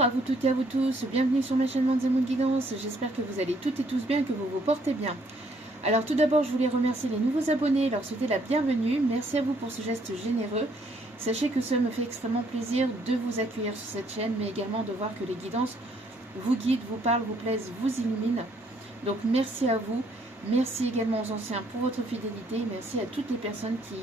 Bonjour à vous toutes et à vous tous, bienvenue sur ma chaîne Monde et Monde Guidance, j'espère que vous allez toutes et tous bien, que vous vous portez bien. Alors tout d'abord je voulais remercier les nouveaux abonnés et leur souhaiter la bienvenue, merci à vous pour ce geste généreux. Sachez que cela me fait extrêmement plaisir de vous accueillir sur cette chaîne, mais également de voir que les guidances vous guident, vous parlent, vous plaisent, vous illuminent. Donc merci à vous, merci également aux anciens pour votre fidélité, merci à toutes les personnes qui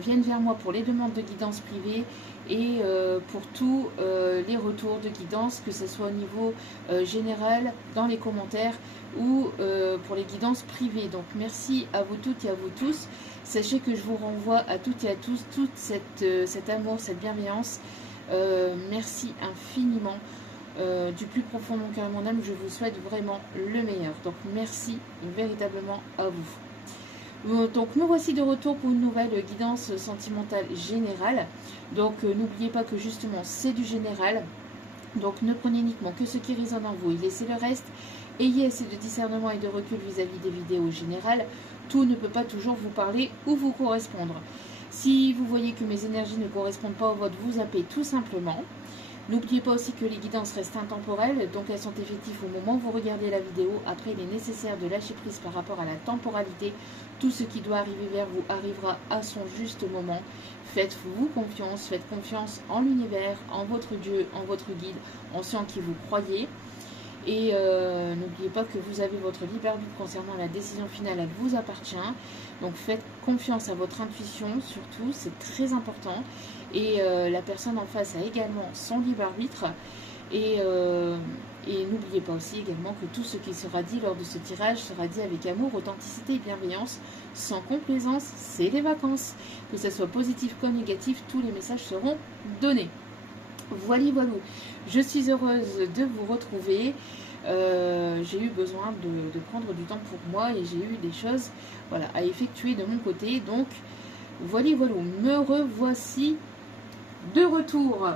viennent vers moi pour les demandes de guidance privée et pour tous les retours de guidance, que ce soit au niveau général, dans les commentaires ou pour les guidances privées. Donc merci à vous toutes et à vous tous. Sachez que je vous renvoie à toutes et à tous toute cet amour, cette bienveillance. Merci infiniment. Du plus profond de mon cœur et mon âme, je vous souhaite vraiment le meilleur. Donc merci véritablement à vous. Donc me voici de retour pour une nouvelle guidance sentimentale générale. Donc n'oubliez pas que justement c'est du général. Donc ne prenez uniquement que ce qui résonne en vous et laissez le reste. Ayez assez de discernement et de recul vis-à-vis des vidéos générales. Tout ne peut pas toujours vous parler ou vous correspondre. Si vous voyez que mes énergies ne correspondent pas au vôtre, vous zappez tout simplement. N'oubliez pas aussi que les guidances restent intemporelles, donc elles sont effectives au moment où vous regardez la vidéo. Après, il est nécessaire de lâcher prise par rapport à la temporalité. Tout ce qui doit arriver vers vous arrivera à son juste moment. Faites-vous confiance, faites confiance en l'univers, en votre Dieu, en votre guide, en ceux en qui vous croyez. Et n'oubliez pas que vous avez votre libre arbitre concernant la décision finale, elle vous appartient. Donc faites confiance à votre intuition, surtout, c'est très important. Et la personne en face a également son libre arbitre. Et n'oubliez pas aussi également que tout ce qui sera dit lors de ce tirage sera dit avec amour, authenticité et bienveillance, sans complaisance, c'est les vacances. Que ce soit positif comme négatif, tous les messages seront donnés. Voilà, je suis heureuse de vous retrouver. J'ai eu besoin de prendre du temps pour moi et j'ai eu des choses à effectuer de mon côté. Donc voilà, me revoici de retour,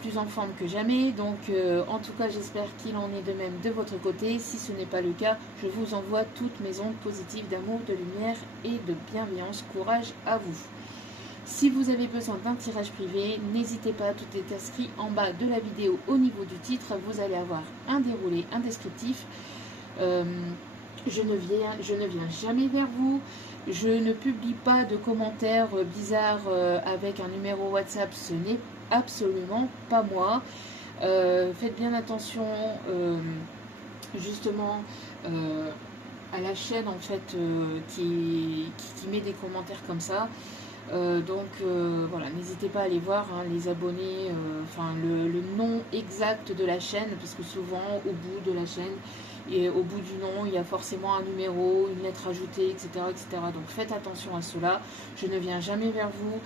plus en forme que jamais. Donc en tout cas j'espère qu'il en est de même de votre côté. Si ce n'est pas le cas, je vous envoie toutes mes ondes positives d'amour, de lumière et de bienveillance. Courage à vous. Si vous avez besoin d'un tirage privé, n'hésitez pas, tout est inscrit en bas de la vidéo au niveau du titre. Vous allez avoir un déroulé, un descriptif. Je ne viens jamais vers vous. Je ne publie pas de commentaires bizarres avec un numéro WhatsApp. Ce n'est absolument pas moi. Faites bien attention justement à la chaîne en fait qui met des commentaires comme ça. Voilà, n'hésitez pas à aller voir les abonnés, le nom exact de la chaîne, parce que souvent au bout de la chaîne et au bout du nom il y a forcément un numéro, une lettre ajoutée, etc., etc. Donc faites attention à cela. Je ne viens jamais vers vous,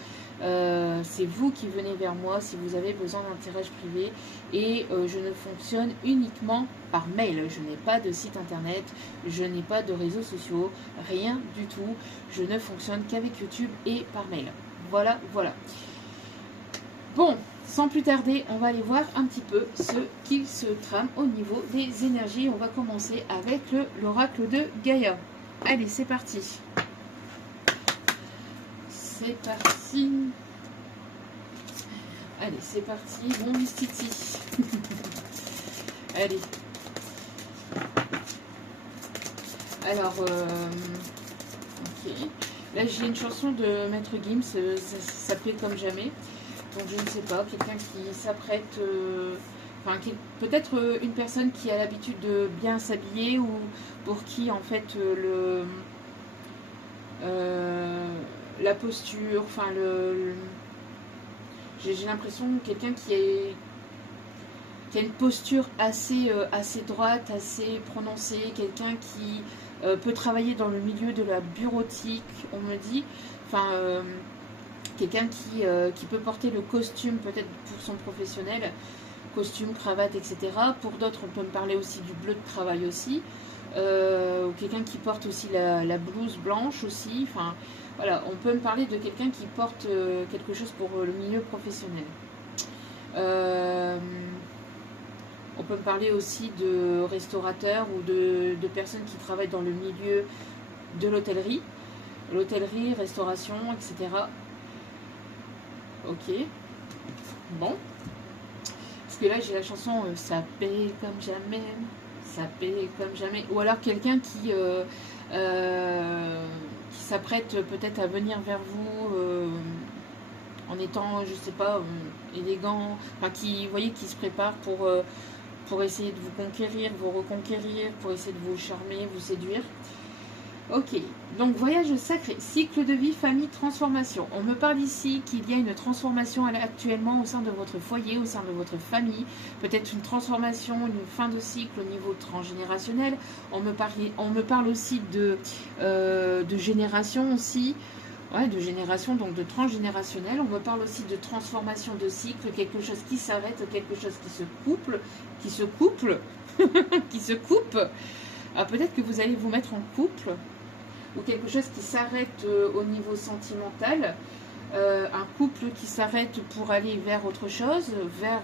c'est vous qui venez vers moi si vous avez besoin d'un tirage privé. Et je ne fonctionne uniquement par mail. Je n'ai pas de site internet, je n'ai pas de réseaux sociaux, rien du tout. Je ne fonctionne qu'avec YouTube et par mail. Voilà. Bon, sans plus tarder, on va aller voir un petit peu ce qui se trame au niveau des énergies. On va commencer avec l'oracle de Gaïa. Allez, c'est parti. C'est parti. Allez, c'est parti. Bon, Mistiti. Allez. Alors, ok. Là, j'ai une chanson de Maître Gims, ça s'appelait Comme jamais. Donc, je ne sais pas, quelqu'un qui s'apprête, peut-être une personne qui a l'habitude de bien s'habiller ou pour qui, en fait, la posture, j'ai l'impression de quelqu'un qui a une posture assez droite, assez prononcée, quelqu'un qui peut travailler dans le milieu de la bureautique, on me dit, quelqu'un qui peut porter le costume peut-être pour son professionnel, costume, cravate, etc. Pour d'autres, on peut me parler aussi du bleu de travail aussi, ou quelqu'un qui porte aussi la blouse blanche aussi, voilà, on peut me parler de quelqu'un qui porte quelque chose pour le milieu professionnel. On peut me parler aussi de restaurateurs ou de personnes qui travaillent dans le milieu de l'hôtellerie, restauration, etc. Ok. Bon. Parce que là, j'ai la chanson ça paie comme jamais, ça paie comme jamais. Ou alors quelqu'un qui s'apprête peut-être à venir vers vous en étant, je sais pas, élégant, enfin qui, vous voyez, qui se prépare pour essayer de vous conquérir, vous reconquérir, pour essayer de vous charmer, vous séduire. Ok, donc voyage sacré, cycle de vie, famille, transformation. On me parle ici qu'il y a une transformation actuellement au sein de votre foyer, au sein de votre famille. Peut-être une transformation, une fin de cycle au niveau transgénérationnel. On me parle aussi de génération aussi. Ouais, de génération, donc de transgénérationnel. On me parle aussi de transformation de cycle, quelque chose qui s'arrête, quelque chose qui se couple, qui se coupe. Alors peut-être que vous allez vous mettre en couple, ou quelque chose qui s'arrête au niveau sentimental, un couple qui s'arrête pour aller vers autre chose, vers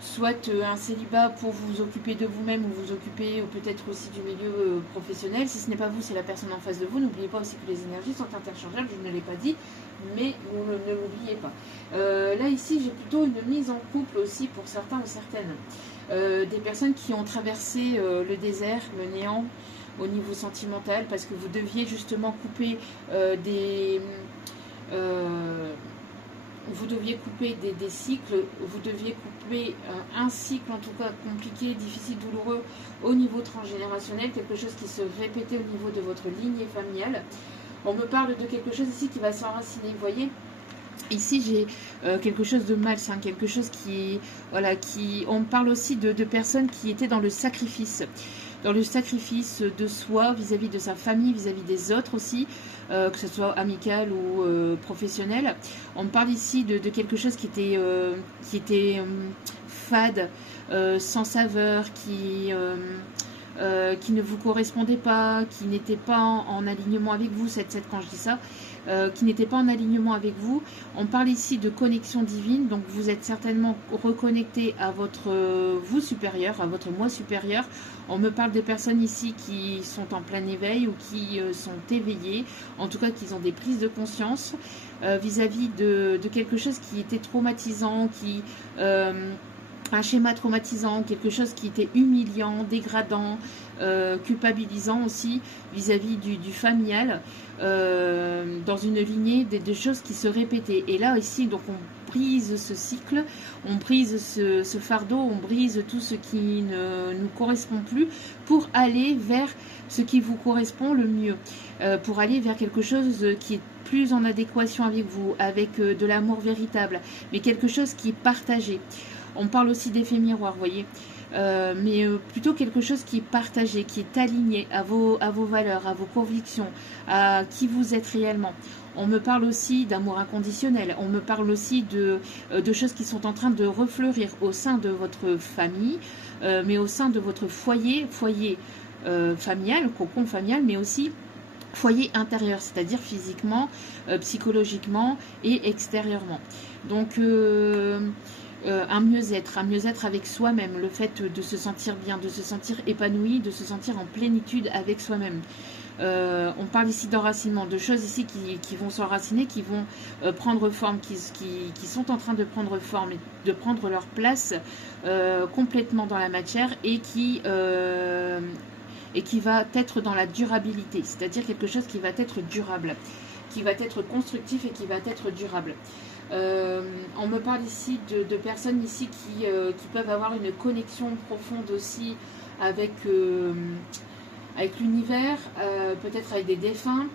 soit un célibat pour vous occuper de vous-même ou vous occuper peut-être aussi du milieu professionnel. Si ce n'est pas vous, c'est la personne en face de vous. N'oubliez pas aussi que les énergies sont interchangeables, je ne l'ai pas dit, mais ne l'oubliez pas. Là, ici, j'ai plutôt une mise en couple aussi pour certains ou certaines. Des personnes qui ont traversé le désert, le néant, au niveau sentimental, parce que vous deviez justement couper vous deviez couper des cycles, vous deviez couper un cycle en tout cas compliqué, difficile, douloureux au niveau transgénérationnel, quelque chose qui se répétait au niveau de votre lignée familiale. On me parle de quelque chose ici qui va s'enraciner, vous voyez. Ici, j'ai quelque chose de malsain, quelque chose qui, voilà, on me parle aussi de personnes qui étaient dans le sacrifice de soi vis-à-vis de sa famille, vis-à-vis des autres aussi, que ce soit amical ou professionnel. On me parle ici de quelque chose qui était fade, sans saveur, qui ne vous correspondait pas, qui n'était pas en alignement avec vous, 7-7 quand je dis ça, qui n'était pas en alignement avec vous. On parle ici de connexion divine, donc vous êtes certainement reconnecté à votre vous supérieur, à votre moi supérieur. On me parle de personnes ici qui sont en plein éveil ou qui sont éveillées, en tout cas qui ont des prises de conscience vis-à-vis de quelque chose qui était traumatisant, un schéma traumatisant, quelque chose qui était humiliant, dégradant, culpabilisant aussi vis-à-vis du familial, dans une lignée de choses qui se répétaient. Et là ici, donc on brise ce cycle, on brise ce fardeau, on brise tout ce qui ne nous correspond plus pour aller vers ce qui vous correspond le mieux, pour aller vers quelque chose qui est plus en adéquation avec vous, avec de l'amour véritable, mais quelque chose qui est partagé. On parle aussi d'effet miroir, vous voyez, mais plutôt quelque chose qui est partagé, qui est aligné à vos valeurs, à vos convictions, à qui vous êtes réellement. On me parle aussi d'amour inconditionnel, on me parle aussi de choses qui sont en train de refleurir au sein de votre famille, mais au sein de votre foyer familial, cocon familial, mais aussi foyer intérieur, c'est-à-dire physiquement, psychologiquement et extérieurement. Donc un mieux-être avec soi-même, le fait de se sentir bien, de se sentir épanoui, de se sentir en plénitude avec soi-même. On parle ici d'enracinement, de choses ici qui vont s'enraciner, qui vont prendre forme, qui sont en train de prendre forme et de prendre leur place complètement dans la matière et qui va être dans la durabilité, c'est-à-dire quelque chose qui va être durable, qui va être constructif et qui va être durable. On me parle ici de personnes ici qui peuvent avoir une connexion profonde aussi avec l'univers, peut-être avec des défunts,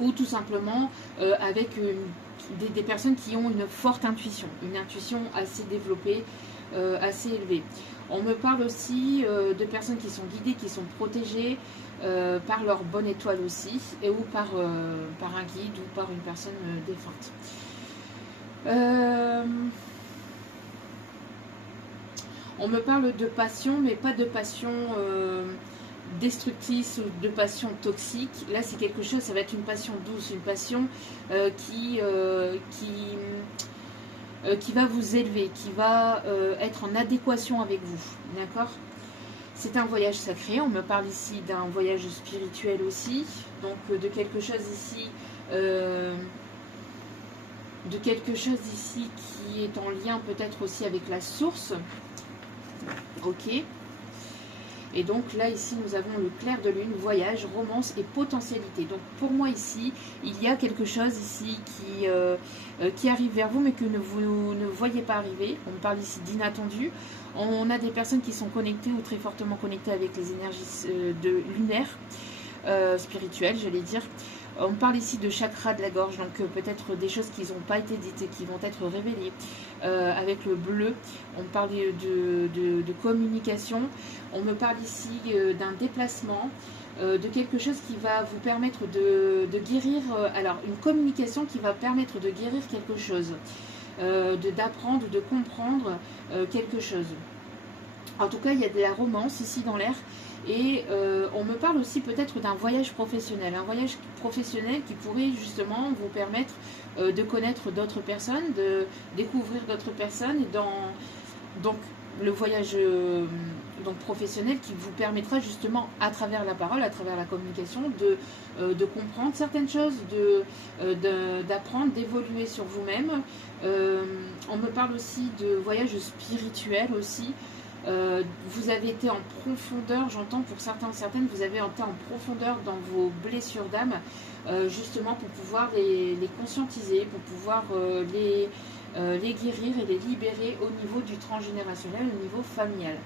ou tout simplement avec des personnes qui ont une forte intuition, une intuition assez développée, assez élevée. On me parle aussi de personnes qui sont guidées, qui sont protégées par leur bonne étoile aussi, ou par un guide ou par une personne défunte. On me parle de passion, mais pas de passion destructrice ou de passion toxique. Là, c'est quelque chose, ça va être une passion douce, une passion qui va vous élever, qui va être en adéquation avec vous. D'accord ? C'est un voyage sacré. On me parle ici d'un voyage spirituel aussi. Donc, de quelque chose ici de quelque chose ici qui est en lien peut-être aussi avec la source. Ok. Et donc là, ici, nous avons le clair de lune, voyage, romance et potentialité. Donc pour moi ici, il y a quelque chose ici qui arrive vers vous, mais que vous ne voyez pas arriver. On parle ici d'inattendu. On a des personnes qui sont connectées ou très fortement connectées avec les énergies lunaires, spirituelles, j'allais dire. On parle ici de chakra de la gorge, donc peut-être des choses qui n'ont pas été dites et qui vont être révélées. Avec le bleu, on parle de communication. On me parle ici d'un déplacement, de quelque chose qui va vous permettre de guérir, alors une communication qui va permettre de guérir quelque chose, d'apprendre, de comprendre quelque chose. En tout cas, il y a de la romance ici dans l'air. Et on me parle aussi peut-être d'un voyage professionnel. Un voyage professionnel qui pourrait justement vous permettre de connaître d'autres personnes, de découvrir d'autres personnes. Et donc le voyage donc professionnel qui vous permettra justement à travers la parole, à travers la communication, de comprendre certaines choses, d'apprendre, d'évoluer sur vous-même. On me parle aussi de voyage spirituel aussi. Vous avez été en profondeur, j'entends pour certains, certaines, vous avez été en profondeur dans vos blessures d'âme, justement pour pouvoir les conscientiser, pour pouvoir les guérir et les libérer au niveau du transgénérationnel, au niveau familial.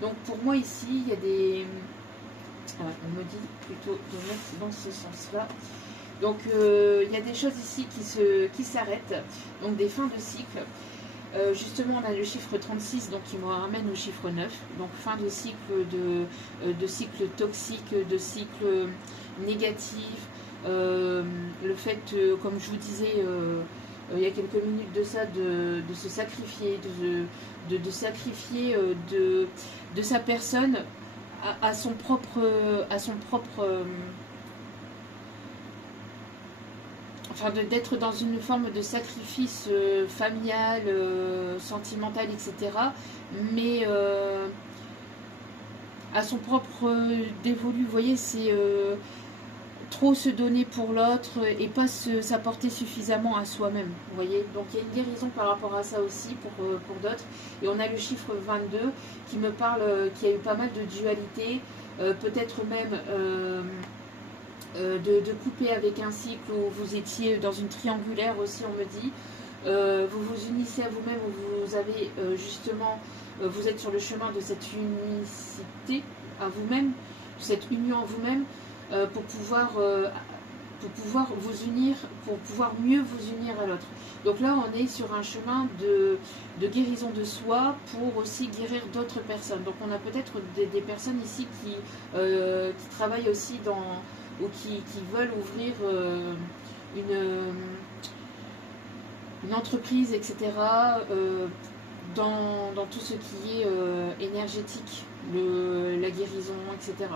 Donc pour moi ici, il y a des... on me dit plutôt de mettre dans ce sens-là. Donc il y a des choses ici qui s'arrêtent, donc des fins de cycle. Justement, on a le chiffre 36 donc, qui me ramène au chiffre 9. Donc, fin de cycle, de cycle toxique, de cycle négatif. Le fait, comme je vous disais il y a quelques minutes de ça, de se sacrifier, de sacrifier de sa personne à son propre enfin d'être dans une forme de sacrifice familial, sentimental, etc. Mais à son propre dévolu, vous voyez, c'est trop se donner pour l'autre et pas s'apporter suffisamment à soi-même, vous voyez. Donc il y a une guérison par rapport à ça aussi pour d'autres. Et on a le chiffre 22 qui me parle qu'il y a eu pas mal de dualité, peut-être même... de couper avec un cycle où vous étiez dans une triangulaire aussi, on me dit. Vous vous unissez à vous-même, vous avez justement, vous êtes sur le chemin de cette unicité à vous-même, cette union en vous-même, pour pouvoir vous unir, pour pouvoir mieux vous unir à l'autre. Donc là, on est sur un chemin de guérison de soi pour aussi guérir d'autres personnes. Donc on a peut-être des personnes ici qui travaillent aussi dans... ou qui veulent ouvrir une entreprise, etc., dans tout ce qui est énergétique, la guérison, etc.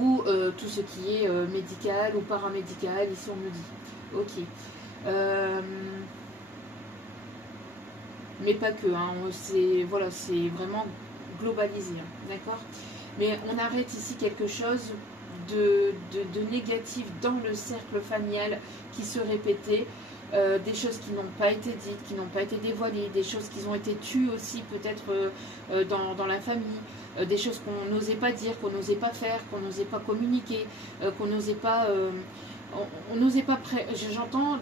Ou tout ce qui est médical ou paramédical, ici on me dit. Ok. Mais pas que, hein, voilà, c'est vraiment globalisé, hein, d'accord. Mais on arrête ici quelque chose de négatif dans le cercle familial qui se répétait, des choses qui n'ont pas été dites, qui n'ont pas été dévoilées, des choses qui ont été tues aussi peut-être dans la famille, des choses qu'on n'osait pas dire, qu'on n'osait pas faire, qu'on n'osait pas communiquer, qu'on n'osait pas... on n'osait pas... J'entends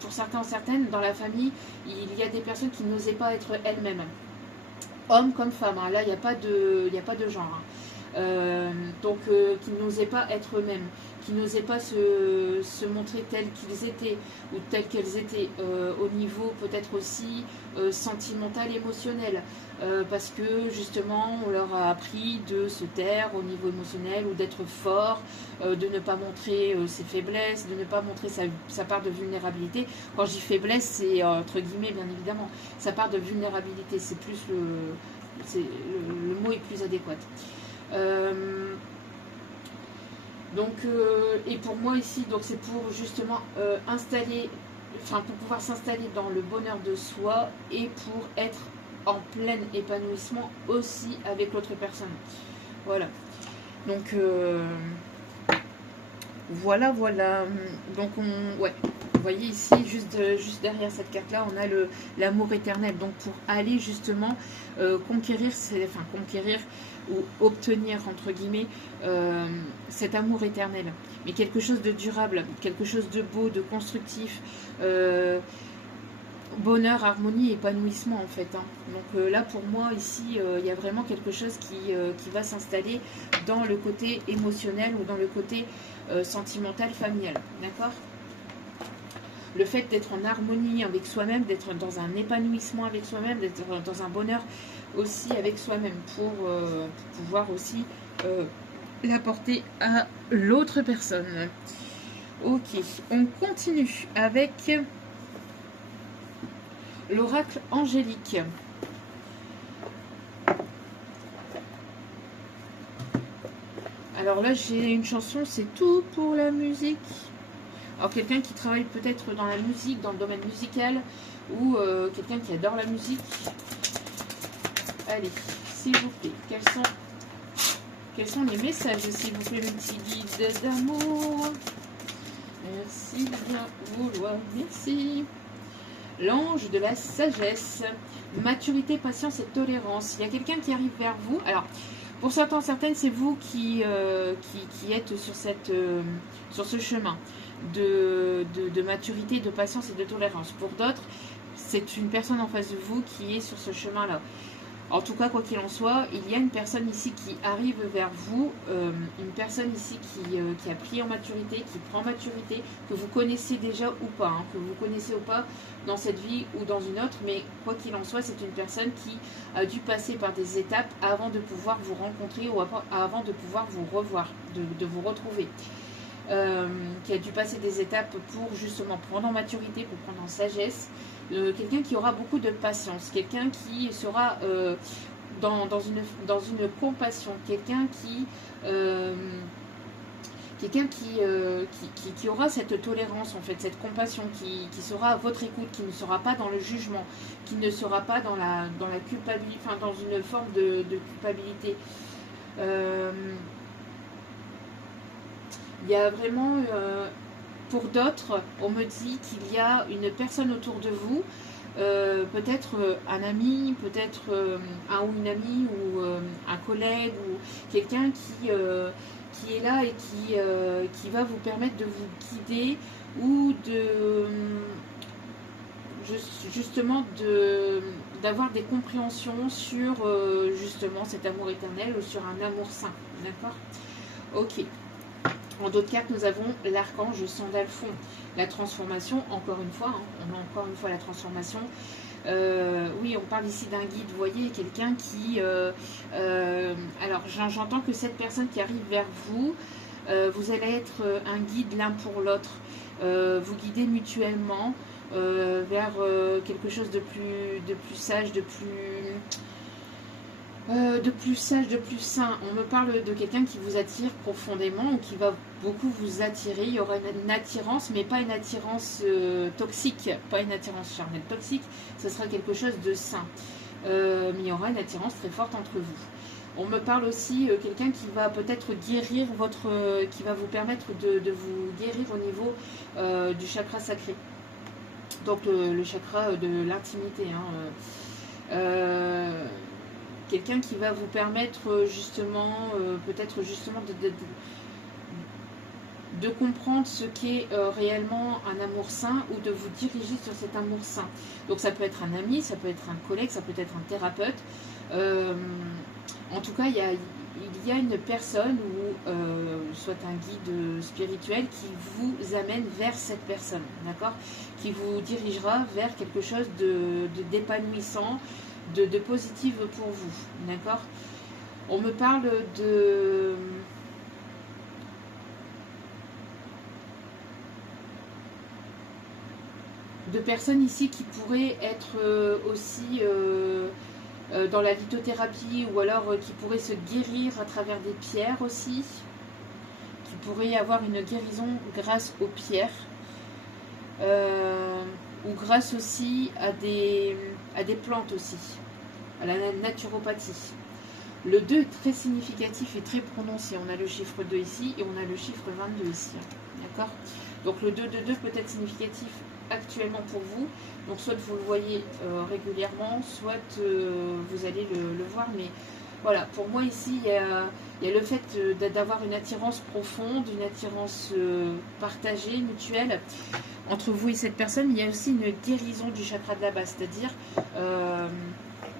pour certains, certaines, dans la famille, il y a des personnes qui n'osaient pas être elles-mêmes, hommes comme femmes, hein. Là il n'y a pas de genre, hein. Donc qui n'osaient pas être eux-mêmes, qui n'osaient pas se montrer tels qu'ils étaient ou telles qu'elles étaient au niveau peut-être aussi sentimental, émotionnel, parce que justement on leur a appris de se taire au niveau émotionnel ou d'être fort, de ne pas montrer ses faiblesses, de ne pas montrer sa part de vulnérabilité. Quand je dis faiblesse, c'est entre guillemets bien évidemment, sa part de vulnérabilité, c'est plus le mot est plus adéquat. Donc et pour moi ici, donc c'est pour justement pour pouvoir s'installer dans le bonheur de soi et pour être en plein épanouissement aussi avec l'autre personne. Voilà. Donc voilà. Donc ouais, voyez ici, juste derrière cette carte-là, on a l'amour éternel. Donc pour aller justement conquérir ou obtenir, entre guillemets, cet amour éternel. Mais quelque chose de durable, quelque chose de beau, de constructif. Bonheur, harmonie, épanouissement en fait. Hein. Donc là pour moi ici il y a vraiment quelque chose qui va s'installer dans le côté émotionnel ou dans le côté sentimental, familial. D'accord? Le fait d'être en harmonie avec soi-même, d'être dans un épanouissement avec soi-même, d'être dans un bonheur aussi avec soi-même pour pouvoir aussi l'apporter à l'autre personne. Ok, on continue avec l'oracle angélique. Alors là, j'ai une chanson, c'est tout pour la musique. Alors quelqu'un qui travaille peut-être dans la musique, dans le domaine musical, ou quelqu'un qui adore la musique. Allez, s'il vous plaît, quels sont les messages, s'il vous plaît, le petit guide d'amour. Merci de bien vouloir, merci. L'ange de la sagesse, maturité, patience et tolérance. Il y a quelqu'un qui arrive vers vous. Alors, pour certains, certaines, c'est vous qui êtes sur ce chemin de maturité, de patience et de tolérance. Pour d'autres, c'est une personne en face de vous qui est sur ce chemin-là. En tout cas, quoi qu'il en soit, il y a une personne ici qui arrive vers vous, une personne ici qui a pris en maturité, qui prend maturité, que vous connaissez déjà ou pas, hein, que vous connaissez ou pas dans cette vie ou dans une autre, mais quoi qu'il en soit, c'est une personne qui a dû passer par des étapes avant de pouvoir vous rencontrer ou avant de pouvoir vous revoir, de vous retrouver. Qui a dû passer des étapes pour justement prendre en maturité, pour prendre en sagesse. Quelqu'un qui aura beaucoup de patience, quelqu'un qui sera dans une compassion, quelqu'un qui aura cette tolérance en fait, cette compassion, qui sera à votre écoute, qui ne sera pas dans le jugement, qui ne sera pas dans la culpabilité, enfin dans une forme de culpabilité. Il y a vraiment, pour d'autres, on me dit qu'il y a une personne autour de vous, peut-être un ami, peut-être un ou une amie, ou un collègue, ou quelqu'un qui est là et qui va vous permettre de vous guider ou justement d'avoir des compréhensions sur justement cet amour éternel ou sur un amour saint. D'accord? Ok. En d'autres cartes, nous avons l'archange Sandalphon. La transformation, encore une fois, hein, on a encore une fois la transformation. Oui, on parle ici d'un guide, vous voyez, quelqu'un qui... alors, j'entends que cette personne qui arrive vers vous, vous allez être un guide l'un pour l'autre. Vous guidez mutuellement vers quelque chose de plus sage, de plus sage, de plus sain. On me parle de quelqu'un qui vous attire profondément ou qui va beaucoup vous attirer. Il y aura une attirance, mais pas une attirance toxique, pas une attirance charnelle toxique. Ce sera quelque chose de sain. Mais il y aura une attirance très forte entre vous. On me parle aussi quelqu'un qui va peut-être guérir qui va vous permettre de vous guérir au niveau du chakra sacré. Donc le chakra de l'intimité. Hein, quelqu'un qui va vous permettre justement, peut-être justement de comprendre ce qu'est réellement un amour sain ou de vous diriger sur cet amour sain. Donc ça peut être un ami, ça peut être un collègue, ça peut être un thérapeute. En tout cas, il y a une personne ou soit un guide spirituel qui vous amène vers cette personne, d'accord, qui vous dirigera vers quelque chose d'épanouissant, de positif pour vous, d'accord. On me parle de personnes ici qui pourraient être aussi dans la lithothérapie ou alors qui pourraient se guérir à travers des pierres aussi, qui pourraient avoir une guérison grâce aux pierres ou grâce aussi à des plantes aussi, à la naturopathie. Le 2 est très significatif et très prononcé. On a le chiffre 2 ici et on a le chiffre 22 ici. D'accord ? d'accord? Donc le 2 de 2 peut être significatif actuellement pour vous, donc soit vous le voyez régulièrement, soit vous allez le voir, mais voilà, pour moi ici, il y a le fait d'avoir une attirance profonde, une attirance partagée, mutuelle, entre vous et cette personne. Il y a aussi une guérison du chakra de la base, c'est-à-dire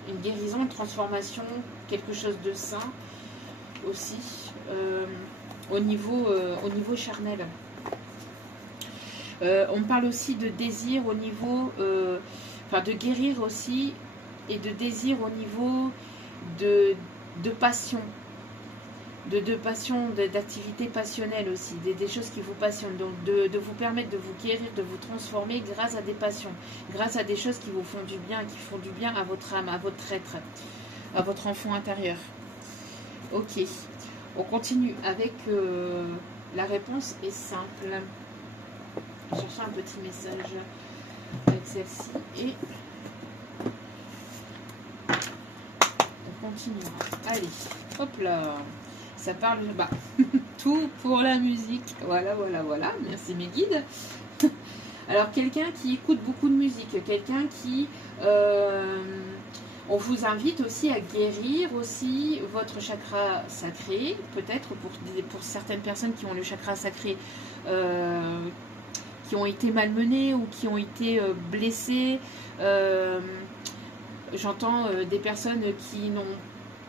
une guérison, une transformation, quelque chose de sain aussi, au niveau charnel. On parle aussi de désir au niveau, enfin de guérir aussi, et de désir au niveau de passion, de passion, d'activité passionnelle aussi, des choses qui vous passionnent, donc de vous permettre de vous guérir, de vous transformer grâce à des passions, grâce à des choses qui vous font du bien, qui font du bien à votre âme, à votre être, à votre enfant intérieur. Ok, on continue avec la réponse est simple. Je cherche un petit message avec celle-ci et on continuera. Allez, hop là, ça parle, bah, tout pour la musique. Voilà, voilà, voilà. Merci mes guides. Alors, quelqu'un qui écoute beaucoup de musique, quelqu'un qui... on vous invite aussi à guérir aussi votre chakra sacré, peut-être pour certaines personnes qui ont le chakra sacré, qui ont été malmenées ou qui ont été blessées. J'entends des personnes qui n'ont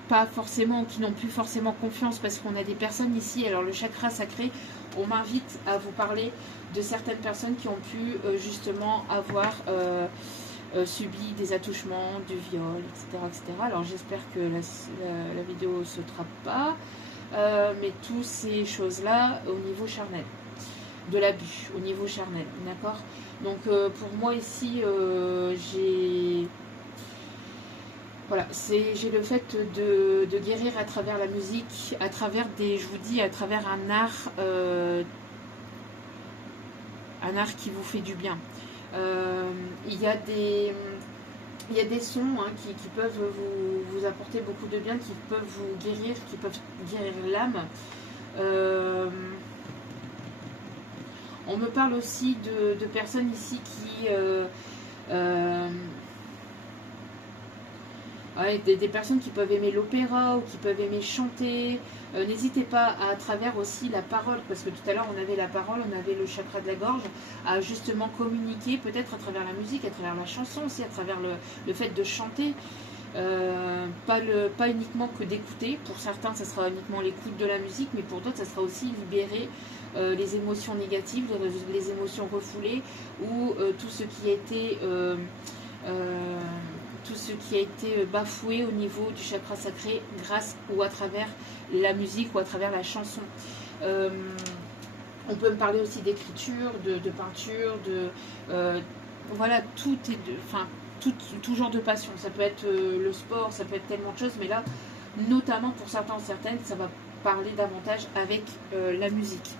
pas forcément, qui n'ont plus forcément confiance, parce qu'on a des personnes ici, alors le chakra sacré, on m'invite à vous parler de certaines personnes qui ont pu justement avoir subi des attouchements, du viol, etc. etc. Alors j'espère que la vidéo ne sautera pas, mais toutes ces choses-là au niveau charnel, de l'abus au niveau charnel, d'accord? Donc pour moi ici, j'ai... Voilà, j'ai le fait de guérir à travers la musique, à travers des, je vous dis, à travers un art qui vous fait du bien. Il y a des sons hein, qui peuvent vous apporter beaucoup de bien, qui peuvent vous guérir, qui peuvent guérir l'âme. On me parle aussi de personnes ici qui... ouais, des personnes qui peuvent aimer l'opéra ou qui peuvent aimer chanter. N'hésitez pas à travers aussi la parole, parce que tout à l'heure on avait la parole, on avait le chakra de la gorge, à justement communiquer, peut-être à travers la musique, à travers la chanson aussi, à travers le fait de chanter. Pas uniquement que d'écouter. Pour certains, ça sera uniquement l'écoute de la musique, mais pour d'autres, ça sera aussi libérer les émotions négatives, les émotions refoulées, ou tout ce qui a été... tout ce qui a été bafoué au niveau du chakra sacré grâce ou à travers la musique ou à travers la chanson. On peut me parler aussi d'écriture, de peinture, voilà, tout est tout genre de passion. Ça peut être le sport, ça peut être tellement de choses, mais là, notamment pour certains, certaines, ça va parler davantage avec la musique.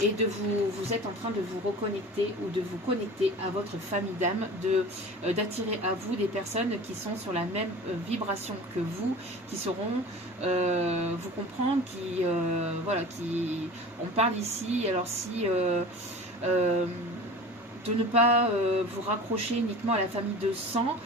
Et vous êtes en train de vous reconnecter ou de vous connecter à votre famille d'âme, d'attirer à vous des personnes qui sont sur la même vibration que vous, qui sauront vous comprendre, voilà, on parle ici, alors si de ne pas vous raccrocher uniquement à la famille de sang,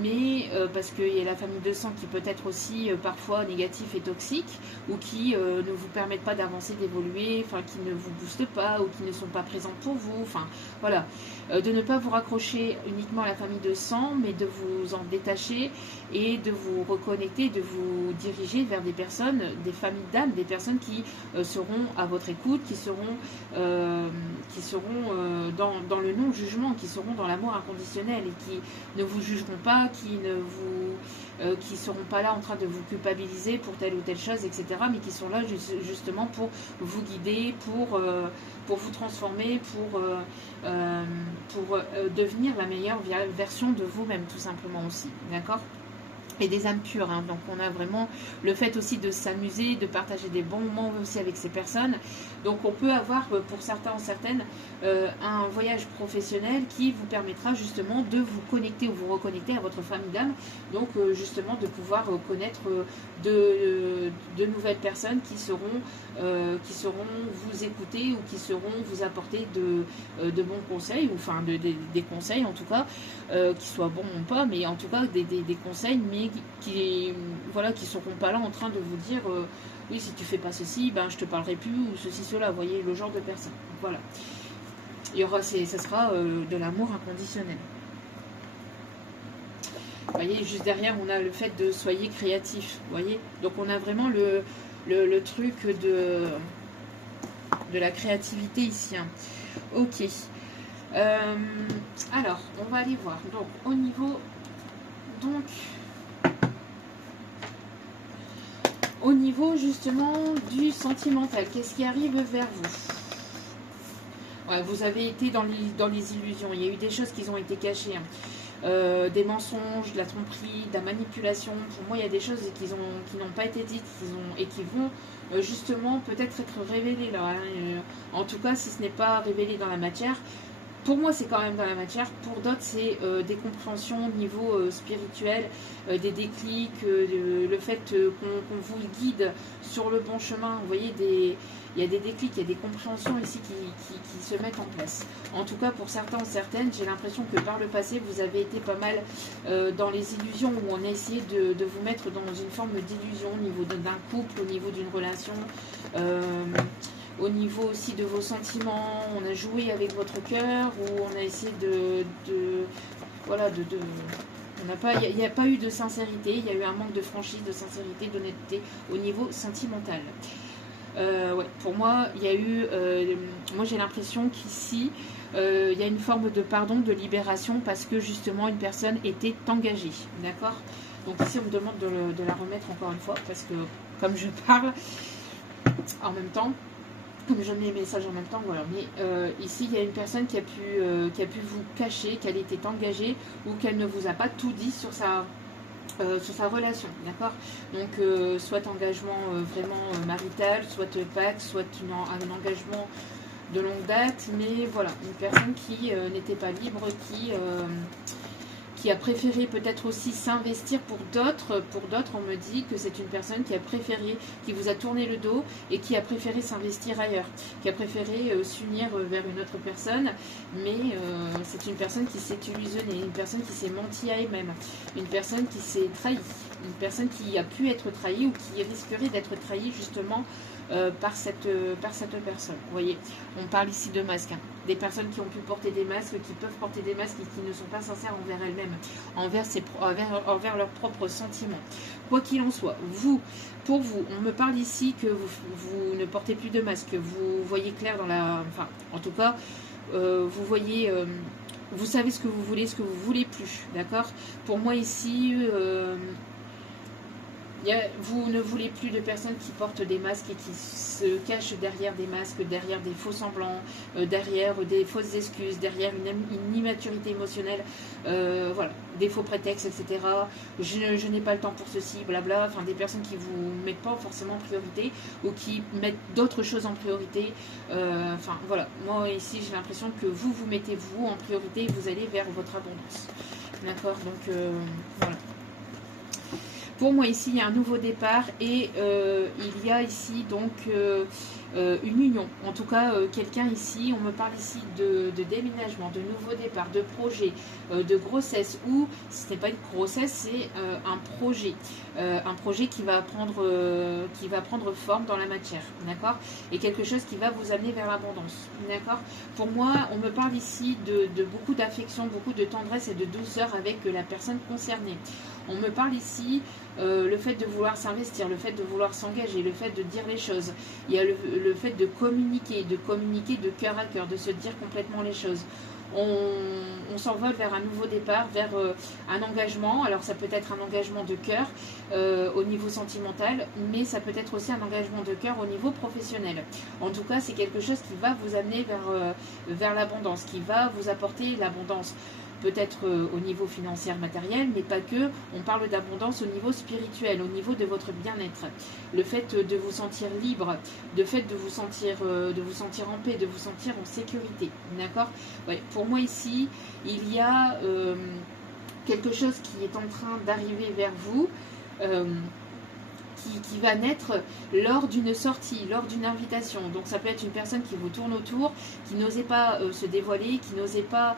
mais parce qu'il y a la famille de sang qui peut être aussi parfois négatif et toxique, ou qui ne vous permettent pas d'avancer, d'évoluer, enfin qui ne vous boostent pas ou qui ne sont pas présents pour vous, enfin voilà, de ne pas vous raccrocher uniquement à la famille de sang, mais de vous en détacher et de vous reconnecter, de vous diriger vers des personnes, des familles d'âme, des personnes qui seront à votre écoute, qui seront dans le non-jugement, qui seront dans l'amour inconditionnel et qui ne vous jugeront pas, qui seront pas là en train de vous culpabiliser pour telle ou telle chose, etc. Mais qui sont là justement pour vous guider, pour vous transformer, pour devenir la meilleure version de vous-même, tout simplement aussi. D'accord ? et des âmes pures, hein. Donc on a vraiment le fait aussi de s'amuser, de partager des bons moments aussi avec ces personnes. Donc on peut avoir pour certains ou certaines un voyage professionnel qui vous permettra justement de vous connecter ou vous reconnecter à votre famille d'âme. Donc justement de pouvoir connaître de nouvelles personnes qui seront vous écouter ou qui seront vous apporter de bons conseils, ou enfin des conseils en tout cas, qui soient bons ou pas, mais en tout cas des conseils, mais voilà, qui seront pas là en train de vous dire oui, si tu fais pas ceci, ben je te parlerai plus, ou ceci, cela. Vous voyez, le genre de personne. Voilà. Il y aura, ça sera de l'amour inconditionnel. Vous voyez, juste derrière, on a le fait de soyez créatif. Vous voyez, donc on a vraiment le truc de la créativité ici, hein. Ok. Alors, on va aller voir. Donc, au niveau... Donc... Au niveau justement du sentimental, qu'est-ce qui arrive vers vous? Ouais, vous avez été dans les illusions, il y a eu des choses qui ont été cachées, hein. Des mensonges, de la tromperie, de la manipulation. Pour moi, il y a des choses qui n'ont pas été dites et qui vont justement peut-être être révélées là, hein. En tout cas, si ce n'est pas révélé dans la matière, pour moi, c'est quand même dans la matière. Pour d'autres, c'est des compréhensions au niveau spirituel, des déclics, le fait qu'on vous guide sur le bon chemin. Vous voyez, il y a des déclics, il y a des compréhensions ici qui se mettent en place. En tout cas, pour certains ou certaines, j'ai l'impression que par le passé, vous avez été pas mal dans les illusions, où on a essayé de vous mettre dans une forme d'illusion au niveau d'un couple, au niveau d'une relation. Au niveau aussi de vos sentiments, on a joué avec votre cœur, ou on a essayé voilà, il n'y a pas eu de sincérité, il y a eu un manque de franchise, de sincérité, d'honnêteté au niveau sentimental. Ouais, pour moi, il y a eu, moi j'ai l'impression qu'ici, il y a une forme de pardon, de libération, parce que justement une personne était engagée, d'accord? Donc ici on me demande de la remettre encore une fois, parce que comme je parle en même temps, comme je mets les messages en même temps, voilà. Mais ici, il y a une personne qui a pu vous cacher qu'elle était engagée, ou qu'elle ne vous a pas tout dit sur sa relation, d'accord? Donc, soit engagement vraiment marital, soit PAC, soit un engagement de longue date, mais voilà, une personne qui n'était pas libre, qui a préféré peut-être aussi s'investir pour d'autres. Pour d'autres, on me dit que c'est une personne qui a préféré, qui vous a tourné le dos et qui a préféré s'investir ailleurs, qui a préféré s'unir vers une autre personne, mais c'est une personne qui s'est illusionnée, une personne qui s'est menti à elle-même, une personne qui s'est trahie, une personne qui a pu être trahie, ou qui risquerait d'être trahie justement par cette personne. Vous voyez, on parle ici de masques, hein. Des personnes qui ont pu porter des masques, qui peuvent porter des masques et qui ne sont pas sincères envers elles-mêmes, envers leurs propres sentiments. Quoi qu'il en soit, pour vous, on me parle ici que vous ne portez plus de masque, vous voyez clair dans la... Enfin, en tout cas, vous voyez... vous savez ce que vous voulez, ce que vous voulez plus, d'accord? Pour moi ici... vous ne voulez plus de personnes qui portent des masques et qui se cachent derrière des masques, derrière des faux semblants, derrière des fausses excuses, derrière une immaturité émotionnelle, voilà, des faux prétextes, etc. Je n'ai pas le temps pour ceci, blabla. Enfin, des personnes qui vous mettent pas forcément en priorité, ou qui mettent d'autres choses en priorité. Enfin, voilà. Moi, ici, j'ai l'impression que vous mettez vous en priorité et vous allez vers votre abondance. D'accord? Donc, voilà. Pour moi, ici, il y a un nouveau départ, et il y a ici donc une union. En tout cas, quelqu'un ici, on me parle ici de déménagement, de nouveau départ, de projet, de grossesse, ou ce n'est pas une grossesse, c'est un projet qui va prendre forme dans la matière, d'accord? Et quelque chose qui va vous amener vers l'abondance, d'accord? Pour moi, on me parle ici de beaucoup d'affection, beaucoup de tendresse et de douceur avec la personne concernée. On me parle ici le fait de vouloir s'investir, le fait de vouloir s'engager, le fait de dire les choses. Il y a le fait de communiquer de cœur à cœur, de se dire complètement les choses. On s'envole vers un nouveau départ, vers un engagement. Alors ça peut être un engagement de cœur au niveau sentimental, mais ça peut être aussi un engagement de cœur au niveau professionnel. En tout cas, c'est quelque chose qui va vous amener vers l'abondance, qui va vous apporter l'abondance. peut-être au niveau financier, matériel, mais pas que. On parle d'abondance au niveau spirituel, au niveau de votre bien-être. Le fait de vous sentir libre, le fait de vous sentir en paix, de vous sentir en sécurité. D'accord? Ouais, pour moi ici, il y a quelque chose qui est en train d'arriver vers vous. Qui va naître lors d'une sortie, lors d'une invitation. Donc ça peut être une personne qui vous tourne autour, qui n'osait pas se dévoiler, qui n'osait pas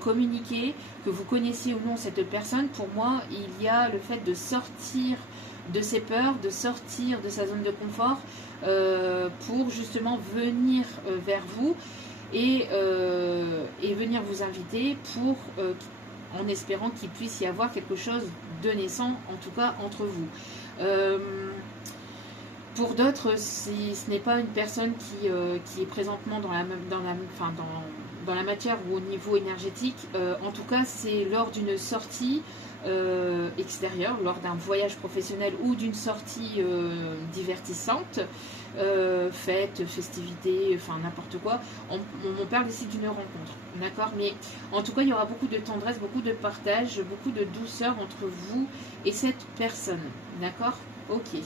communiquer, que vous connaissiez ou non cette personne. Pour moi, il y a le fait de sortir de ses peurs, de sortir de sa zone de confort pour justement venir vers vous et venir vous inviter pour, en espérant qu'il puisse y avoir quelque chose de naissant, en tout cas entre vous. Pour d'autres, si ce n'est pas une personne qui est présentement dans la matière ou au niveau énergétique, en tout cas c'est lors d'une sortie extérieure, lors d'un voyage professionnel ou d'une sortie divertissante, fête, festivité, enfin n'importe quoi, on parle ici d'une rencontre, d'accord? Mais en tout cas il y aura beaucoup de tendresse, beaucoup de partage, beaucoup de douceur entre vous et cette personne, d'accord? Ok,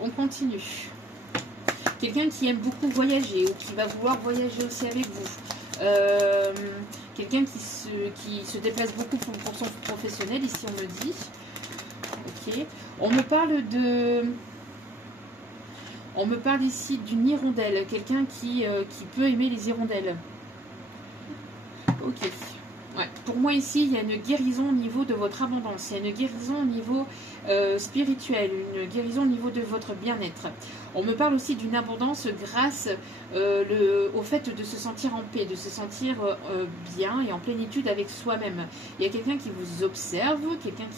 on continue. Quelqu'un qui aime beaucoup voyager ou qui va vouloir voyager aussi avec vous. Quelqu'un qui se déplace beaucoup pour son professionnel, ici on me dit. Ok. On me parle ici d'une hirondelle. Quelqu'un qui peut aimer les hirondelles. Ok. Ouais. Pour moi ici, il y a une guérison au niveau de votre abondance. Il y a une guérison au niveau spirituel, une guérison au niveau de votre bien-être. On me parle aussi d'une abondance grâce au fait de se sentir en paix, de se sentir bien et en plénitude avec soi-même. Il y a quelqu'un qui vous observe, quelqu'un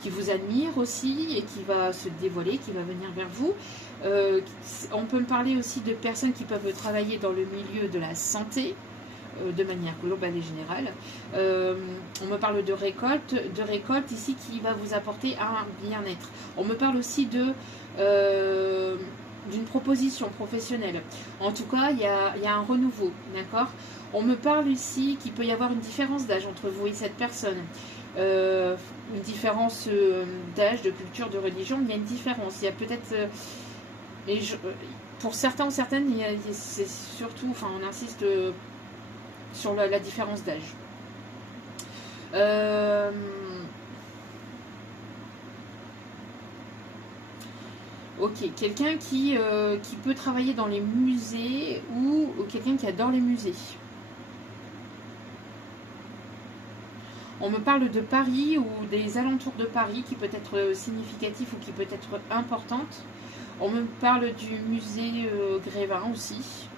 qui vous admire aussi et qui va se dévoiler, qui va venir vers vous. On peut me parler aussi de personnes qui peuvent travailler dans le milieu de la santé, de manière globale et générale. On me parle de récolte ici qui va vous apporter un bien-être. On me parle aussi d'une proposition professionnelle. En tout cas, il y a un renouveau, d'accord? On me parle ici qu'il peut y avoir une différence d'âge entre vous et cette personne. Une différence d'âge, de culture, de religion, il y a une différence. Il y a peut-être... pour certains ou certaines, c'est surtout, enfin on insiste sur la différence d'âge. Ok, quelqu'un qui peut travailler dans les musées ou quelqu'un qui adore les musées. On me parle de Paris ou des alentours de Paris qui peut être significatif ou qui peut être importante. On me parle du musée Grévin aussi.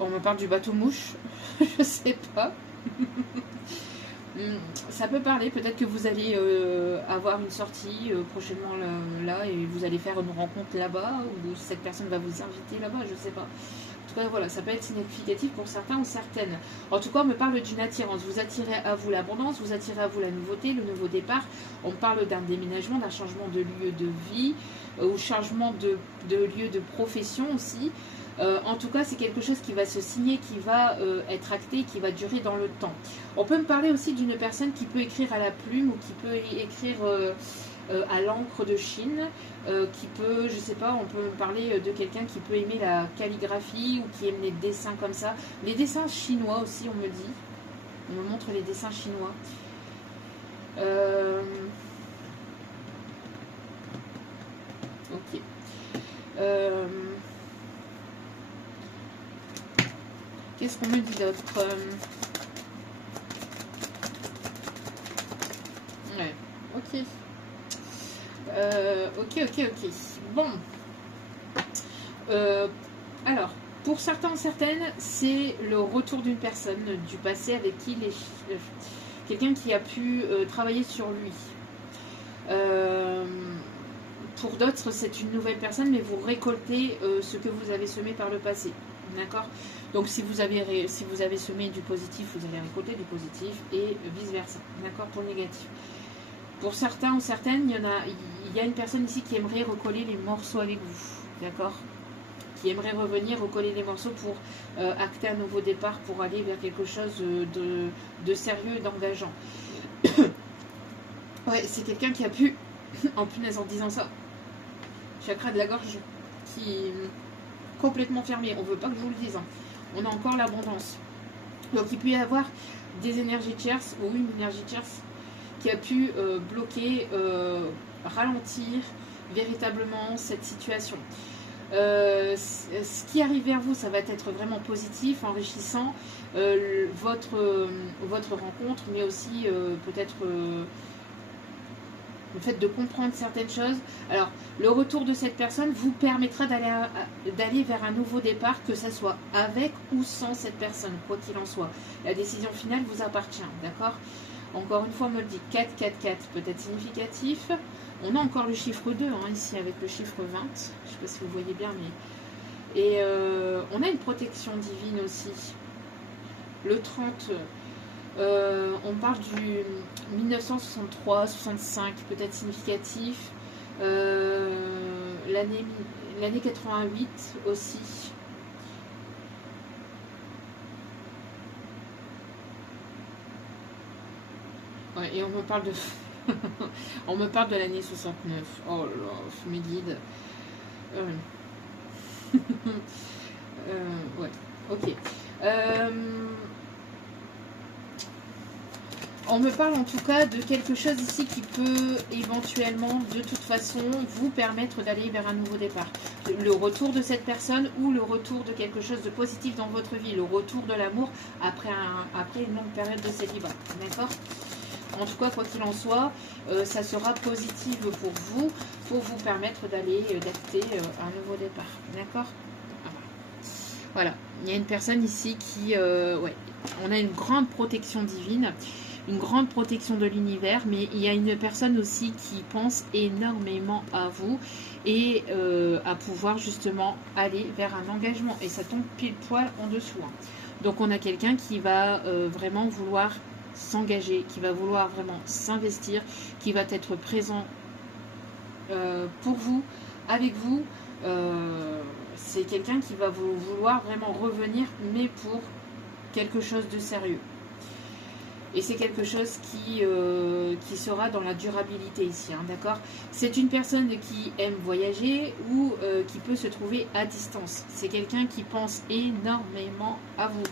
On me parle du bateau-mouche, je sais pas. Ça peut parler, peut-être que vous allez avoir une sortie prochainement là et vous allez faire une rencontre là-bas ou cette personne va vous inviter là-bas, je sais pas. En tout cas, voilà, ça peut être significatif pour certains ou certaines. En tout cas, on me parle d'une attirance. Vous attirez à vous l'abondance, vous attirez à vous la nouveauté, le nouveau départ. On parle d'un déménagement, d'un changement de lieu de vie ou changement de lieu de profession aussi. En tout cas, c'est quelque chose qui va se signer, qui va être acté, qui va durer dans le temps. On peut me parler aussi d'une personne qui peut écrire à la plume ou qui peut écrire à l'encre de Chine, qui peut, je sais pas, on peut me parler de quelqu'un qui peut aimer la calligraphie ou qui aime les dessins comme ça. Les dessins chinois aussi, on me dit. On me montre les dessins chinois. Ok. Qu'est-ce qu'on me dit d'autre? Ouais, ok. Ok. Bon. Alors, pour certains ou certaines, c'est le retour d'une personne du passé avec qui quelqu'un qui a pu travailler sur lui. Pour d'autres, c'est une nouvelle personne, mais vous récoltez ce que vous avez semé par le passé. D'accord? Donc si vous avez semé du positif, vous allez récolter du positif et vice-versa. D'accord? Pour le négatif. Pour certains ou certaines, il y a une personne ici qui aimerait recoller les morceaux avec vous. D'accord? qui aimerait revenir, recoller les morceaux pour acter un nouveau départ, pour aller vers quelque chose de sérieux et d'engageant. Ouais, c'est quelqu'un qui a pu, en punaise en disant ça, chakra de la gorge qui est complètement fermé. On veut pas que je vous le dise, hein. On a encore l'abondance. Donc il peut y avoir des énergies tierces ou une énergie tierce qui a pu bloquer, ralentir véritablement cette situation. Ce qui arrive vers vous, ça va être vraiment positif, enrichissant, votre rencontre, mais aussi peut-être le fait de comprendre certaines choses. Alors, le retour de cette personne vous permettra d'aller vers un nouveau départ, que ce soit avec ou sans cette personne, quoi qu'il en soit. La décision finale vous appartient, d'accord? Encore une fois, on me le dit, 4, 4, 4, peut-être significatif. On a encore le chiffre 2, hein, ici, avec le chiffre 20. Je ne sais pas si vous voyez bien, mais... Et on a une protection divine aussi. Le 30... on parle du 1963, 65, peut-être significatif. L'année 88 aussi. Ouais, et on me parle de... on me parle de l'année 69. Oh là là, mes guides. Ouais, ok. On me parle en tout cas de quelque chose ici qui peut éventuellement, de toute façon, vous permettre d'aller vers un nouveau départ. Le retour de cette personne ou le retour de quelque chose de positif dans votre vie. Le retour de l'amour après une longue période de célibat. D'accord ? En tout cas, quoi qu'il en soit, ça sera positif pour vous permettre d'aller, d'acter un nouveau départ. D'accord ? Voilà. Il y a une personne ici qui... ouais, on a une grande protection divine, une grande protection de l'univers, mais il y a une personne aussi qui pense énormément à vous et à pouvoir justement aller vers un engagement. Et ça tombe pile poil en dessous. Hein. Donc on a quelqu'un qui va vraiment vouloir s'engager, qui va vouloir vraiment s'investir, qui va être présent pour vous, avec vous. C'est quelqu'un qui va vouloir vraiment revenir, mais pour quelque chose de sérieux. Et c'est quelque chose qui sera dans la durabilité ici, hein, d'accord ? C'est une personne qui aime voyager ou qui peut se trouver à distance. C'est quelqu'un qui pense énormément à vous.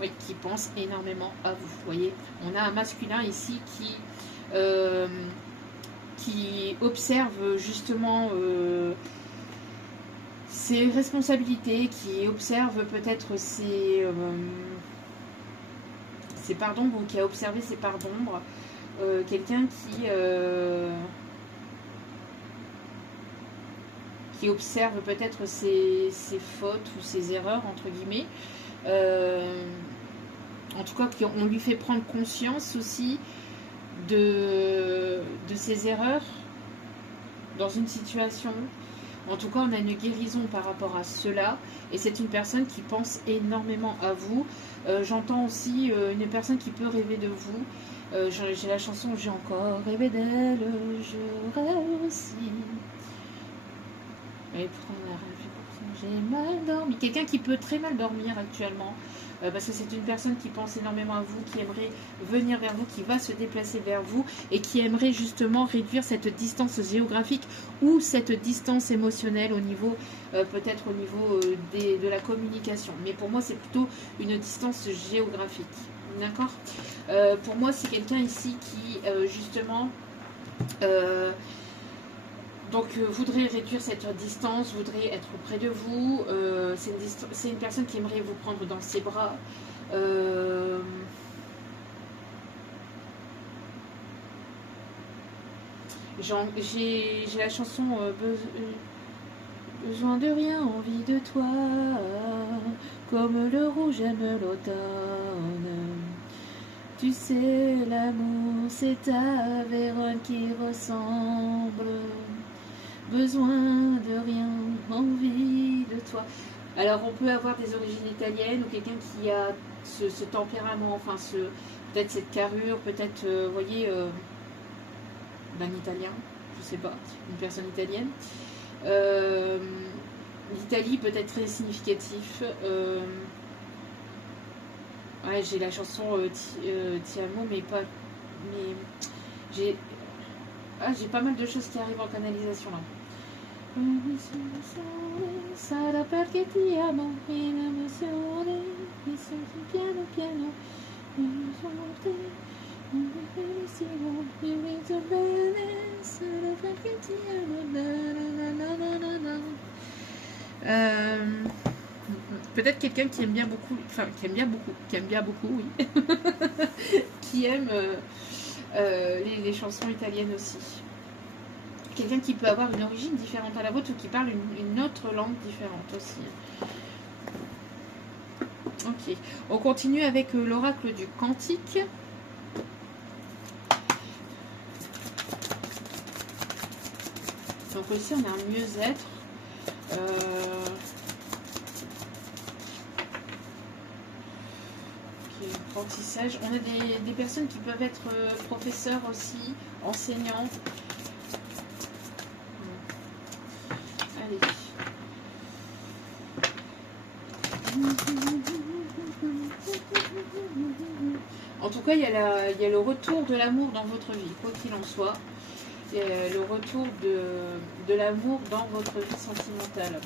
Oui, qui pense énormément à vous. Vous voyez, on a un masculin ici qui observe justement ses responsabilités, qui observe peut-être ses parts d'ombre, ou qui a observé ses parts d'ombre. Quelqu'un qui observe peut-être ses fautes ou ses erreurs, entre guillemets. En tout cas, on lui fait prendre conscience aussi de ses erreurs dans une situation. En tout cas, on a une guérison par rapport à cela. Et c'est une personne qui pense énormément à vous. J'entends aussi une personne qui peut rêver de vous. J'ai la chanson « J'ai encore rêvé d'elle, je rêve aussi ». Et pourtant, on a rêvé, pourtant j'ai mal dormi. Quelqu'un qui peut très mal dormir actuellement. Parce que c'est une personne qui pense énormément à vous, qui aimerait venir vers vous, qui va se déplacer vers vous et qui aimerait justement réduire cette distance géographique ou cette distance émotionnelle au niveau, peut-être au niveau de la communication. Mais pour moi, c'est plutôt une distance géographique. D'accord ? Pour moi, c'est quelqu'un ici qui, justement... donc, voudrait réduire cette distance, voudrait être près de vous. C'est une personne qui aimerait vous prendre dans ses bras. J'ai la chanson besoin de rien, envie de toi, comme le rouge aime l'automne. Tu sais, l'amour, c'est ta Vérone qui ressemble. Besoin de rien, envie de toi. Alors, on peut avoir des origines italiennes ou quelqu'un qui a ce tempérament, enfin, peut-être cette carrure, peut-être, vous voyez, d'un italien, je sais pas, une personne italienne. L'Italie peut être très significatif. Ouais, j'ai la chanson Ti amo, mais pas. Mais j'ai pas mal de choses qui arrivent en canalisation là. Sarà perché ti amo, in emozione, mi senti piano piano, mi forte, benissimo, mi vedo bene, sarà perché ti amo, peut-être quelqu'un qui aime bien beaucoup, enfin qui aime bien beaucoup, oui, qui aime les chansons italiennes aussi. Quelqu'un qui peut avoir une origine différente à la vôtre ou qui parle une autre langue différente aussi. Ok, on continue avec l'oracle du Cantique. Donc aussi on a un mieux-être. Apprentissage. On a des personnes qui peuvent être professeurs aussi, enseignants. Allez. En tout cas, il y a le retour de l'amour dans votre vie, quoi qu'il en soit. Le retour de l'amour dans votre vie sentimentale.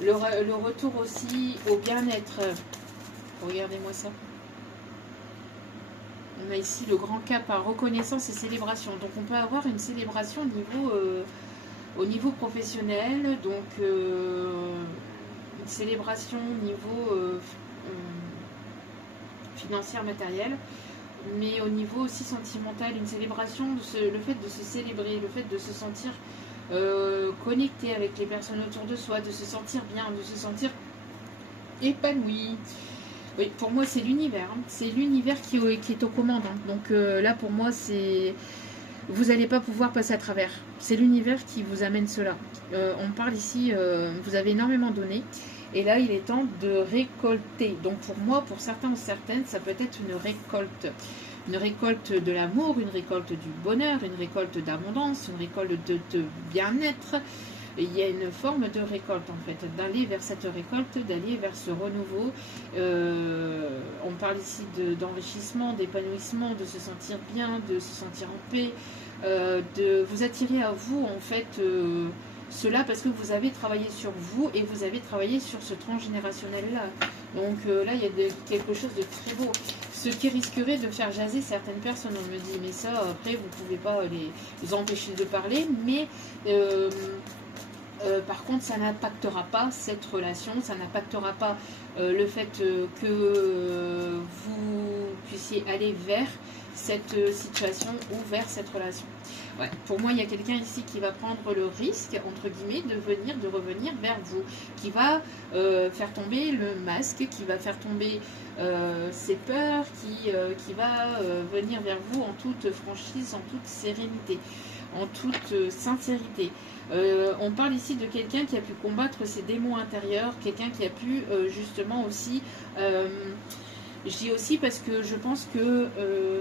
Le retour aussi au bien-être. Regardez-moi ça. On a ici le grand cap à reconnaissance et célébration. Donc on peut avoir une célébration au niveau professionnel. Donc une célébration au niveau financier, matériel. Mais au niveau aussi sentimental, une célébration, le fait de se célébrer, le fait de se sentir connecté avec les personnes autour de soi, de se sentir bien, de se sentir épanoui. Oui, pour moi c'est l'univers, hein. C'est l'univers qui est aux commandes, hein. Donc là pour moi c'est... Vous n'allez pas pouvoir passer à travers. C'est l'univers qui vous amène cela. On parle ici, vous avez énormément donné. Et là, il est temps de récolter. Donc pour moi, pour certains ou certaines, ça peut être une récolte. Une récolte de l'amour, une récolte du bonheur, une récolte d'abondance, une récolte de bien-être. Il y a une forme de récolte en fait, d'aller vers cette récolte, d'aller vers ce renouveau. On parle ici d'enrichissement, d'épanouissement, de se sentir bien, de se sentir en paix, de vous attirer à vous en fait cela parce que vous avez travaillé sur vous et vous avez travaillé sur ce transgénérationnel là. Donc là il y a quelque chose de très beau. Ce qui risquerait de faire jaser certaines personnes. On me dit mais ça après vous pouvez pas les empêcher de parler, mais par contre, ça n'impactera pas cette relation, ça n'impactera pas le fait que vous puissiez aller vers cette situation ou vers cette relation. Ouais. Pour moi, il y a quelqu'un ici qui va prendre le risque, entre guillemets, de revenir vers vous, qui va faire tomber le masque, qui va faire tomber ses peurs, qui va venir vers vous en toute franchise, en toute sérénité, en toute sincérité. On parle ici de quelqu'un qui a pu combattre ses démons intérieurs, quelqu'un qui a pu justement aussi, je dis aussi parce que je pense que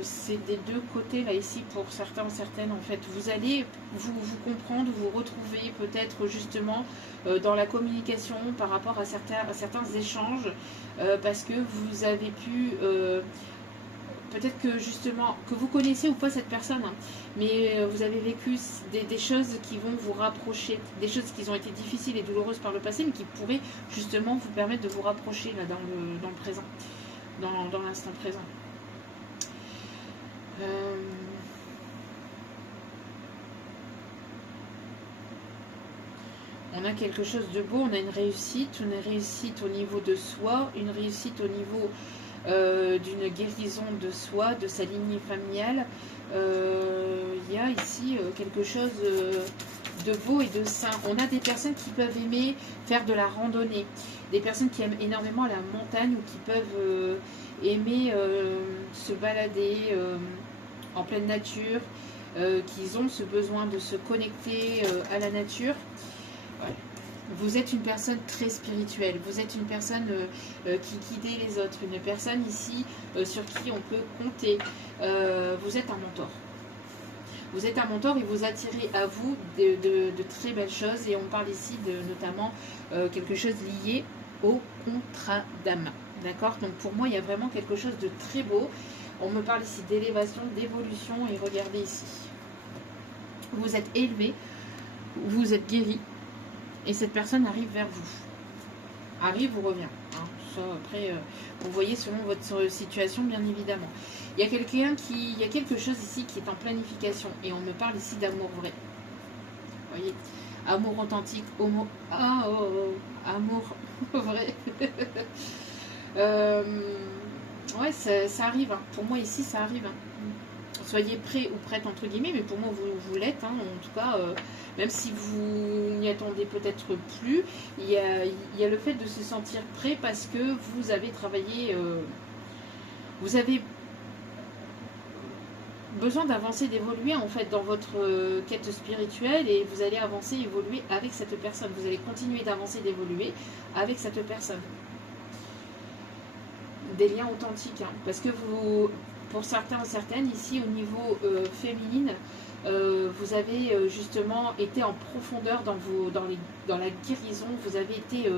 c'est des deux côtés là ici pour certains ou certaines en fait. Vous allez vous comprendre, vous retrouver peut-être justement dans la communication par rapport à certains échanges parce que vous avez pu... peut-être que justement, que vous connaissez ou pas cette personne, hein, mais vous avez vécu des choses qui vont vous rapprocher, des choses qui ont été difficiles et douloureuses par le passé, mais qui pourraient justement vous permettre de vous rapprocher là, dans le présent, dans l'instant présent. On a quelque chose de beau, on a une réussite au niveau de soi, une réussite au niveau... d'une guérison de soi, de sa lignée familiale. Il y a ici quelque chose de beau et de sain. On a des personnes qui peuvent aimer faire de la randonnée, des personnes qui aiment énormément la montagne ou qui peuvent aimer se balader en pleine nature, qui ont ce besoin de se connecter à la nature. Voilà. Vous êtes une personne très spirituelle, vous êtes une personne qui guide les autres, une personne ici sur qui on peut compter. Vous êtes un mentor. Vous êtes un mentor et vous attirez à vous de très belles choses. Et on parle ici de notamment quelque chose lié au contrat d'âme. D'accord? Donc pour moi, il y a vraiment quelque chose de très beau. On me parle ici d'élévation, d'évolution. Et regardez ici. Vous êtes élevé, vous êtes guéri. Et cette personne arrive vers vous. Arrive ou revient. Hein. Ça, après, vous voyez selon votre situation, bien évidemment. Il y a quelque chose ici qui est en planification. Et on me parle ici d'amour vrai. Vous voyez? Amour authentique, amour vrai. Ouais, ça arrive. Hein. Pour moi, ici, ça arrive. Hein. Soyez prêts ou prêtes, entre guillemets, mais pour moi, vous l'êtes. Hein. En tout cas, même si vous n'y attendez peut-être plus, il y a le fait de se sentir prêt parce que vous avez travaillé, vous avez besoin d'avancer, d'évoluer en fait dans votre quête spirituelle et vous allez avancer, évoluer avec cette personne. Vous allez continuer d'avancer, d'évoluer avec cette personne. Des liens authentiques, hein, parce que vous, pour certains ou certaines, ici au niveau féminine, vous avez justement été en profondeur dans la guérison, vous avez été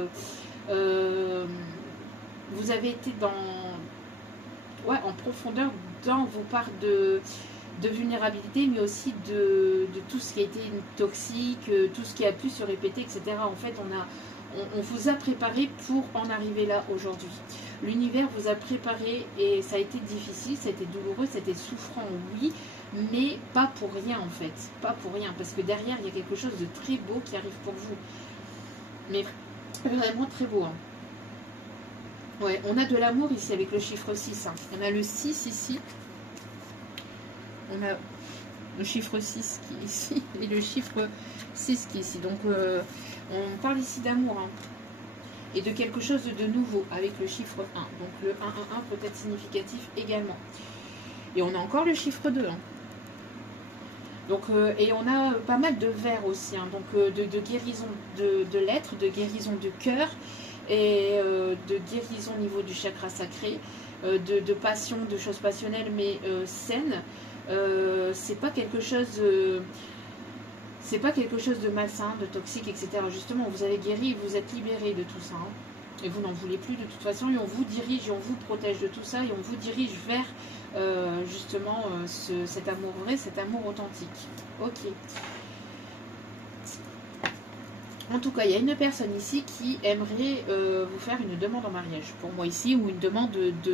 en profondeur dans vos parts de vulnérabilité, mais aussi de tout ce qui a été toxique, tout ce qui a pu se répéter, etc. En fait, on vous a préparé pour en arriver là aujourd'hui. L'univers vous a préparé et ça a été difficile, ça a été douloureux, ça a été souffrant, oui, mais pas pour rien en fait. Pas pour rien, parce que derrière, il y a quelque chose de très beau qui arrive pour vous. Mais vraiment très beau. Hein. Ouais, on a de l'amour ici avec le chiffre 6. Hein. On a le 6 ici. On a le chiffre 6 qui est ici et le chiffre 6 qui est ici. Donc, on parle ici d'amour. Hein. Et de quelque chose de nouveau avec le chiffre 1. Donc le 1, 1, 1 peut être significatif également. Et on a encore le chiffre 2. Hein. Donc, et on a pas mal de vers aussi. Hein. Donc de guérison de l'être, de guérison de cœur et de guérison au niveau du chakra sacré, de passion, de choses passionnelles mais saines. C'est pas quelque chose... c'est pas quelque chose de malsain, de toxique, etc. Justement, vous avez guéri, vous êtes libéré de tout ça. Hein. Et vous n'en voulez plus de toute façon. Et on vous dirige, et on vous protège de tout ça. Et on vous dirige vers justement cet amour vrai, cet amour authentique. Ok. En tout cas, il y a une personne ici qui aimerait vous faire une demande en mariage. Pour moi ici, ou une demande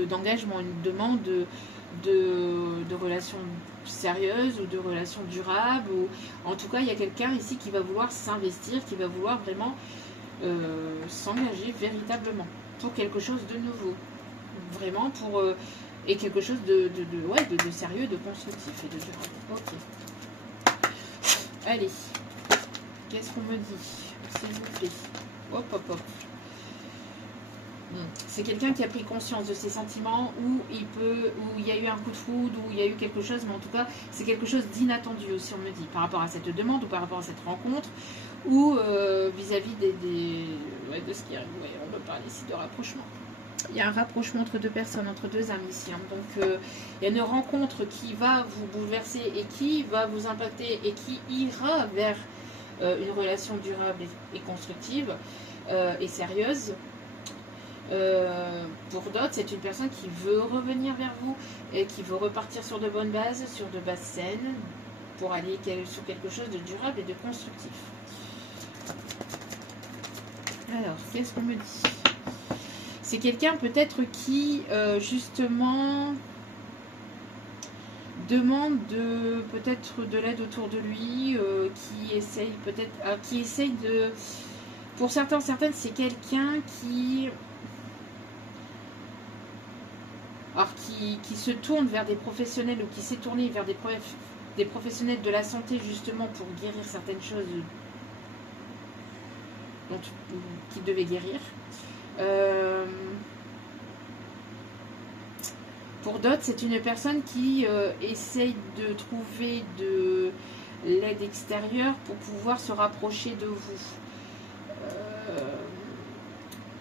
d'engagement, une demande de relations sérieuses ou de relations durables. Ou... En tout cas, il y a quelqu'un ici qui va vouloir s'investir, qui va vouloir vraiment s'engager véritablement pour quelque chose de nouveau. Vraiment pour... et quelque chose de sérieux, de constructif et de durable. Ok. Allez. Qu'est-ce qu'on me dit? S'il vous plaît. Hop, hop, hop. C'est quelqu'un qui a pris conscience de ses sentiments, où il y a eu un coup de foudre, où il y a eu quelque chose, mais en tout cas, c'est quelque chose d'inattendu aussi, on me dit, par rapport à cette demande ou par rapport à cette rencontre, ou vis-à-vis de ce qui arrive. Ouais, on me parle ici de rapprochement. Il y a un rapprochement entre deux personnes, entre deux âmes ici. Hein. Donc, il y a une rencontre qui va vous bouleverser et qui va vous impacter et qui ira vers une relation durable et constructive et sérieuse. Pour d'autres, c'est une personne qui veut revenir vers vous et qui veut repartir sur de bonnes bases, sur de bases saines, pour aller sur quelque chose de durable et de constructif. Alors, qu'est-ce qu'on me dit? C'est quelqu'un peut-être qui, justement, demande peut-être de l'aide autour de lui, qui essaye peut-être, de... Pour certains, certaines, c'est quelqu'un qui... Alors, qui se tourne vers des professionnels ou qui s'est tourné vers des professionnels de la santé justement pour guérir certaines choses qu'il devait guérir. Pour d'autres, c'est une personne qui essaye de trouver de l'aide extérieure pour pouvoir se rapprocher de vous.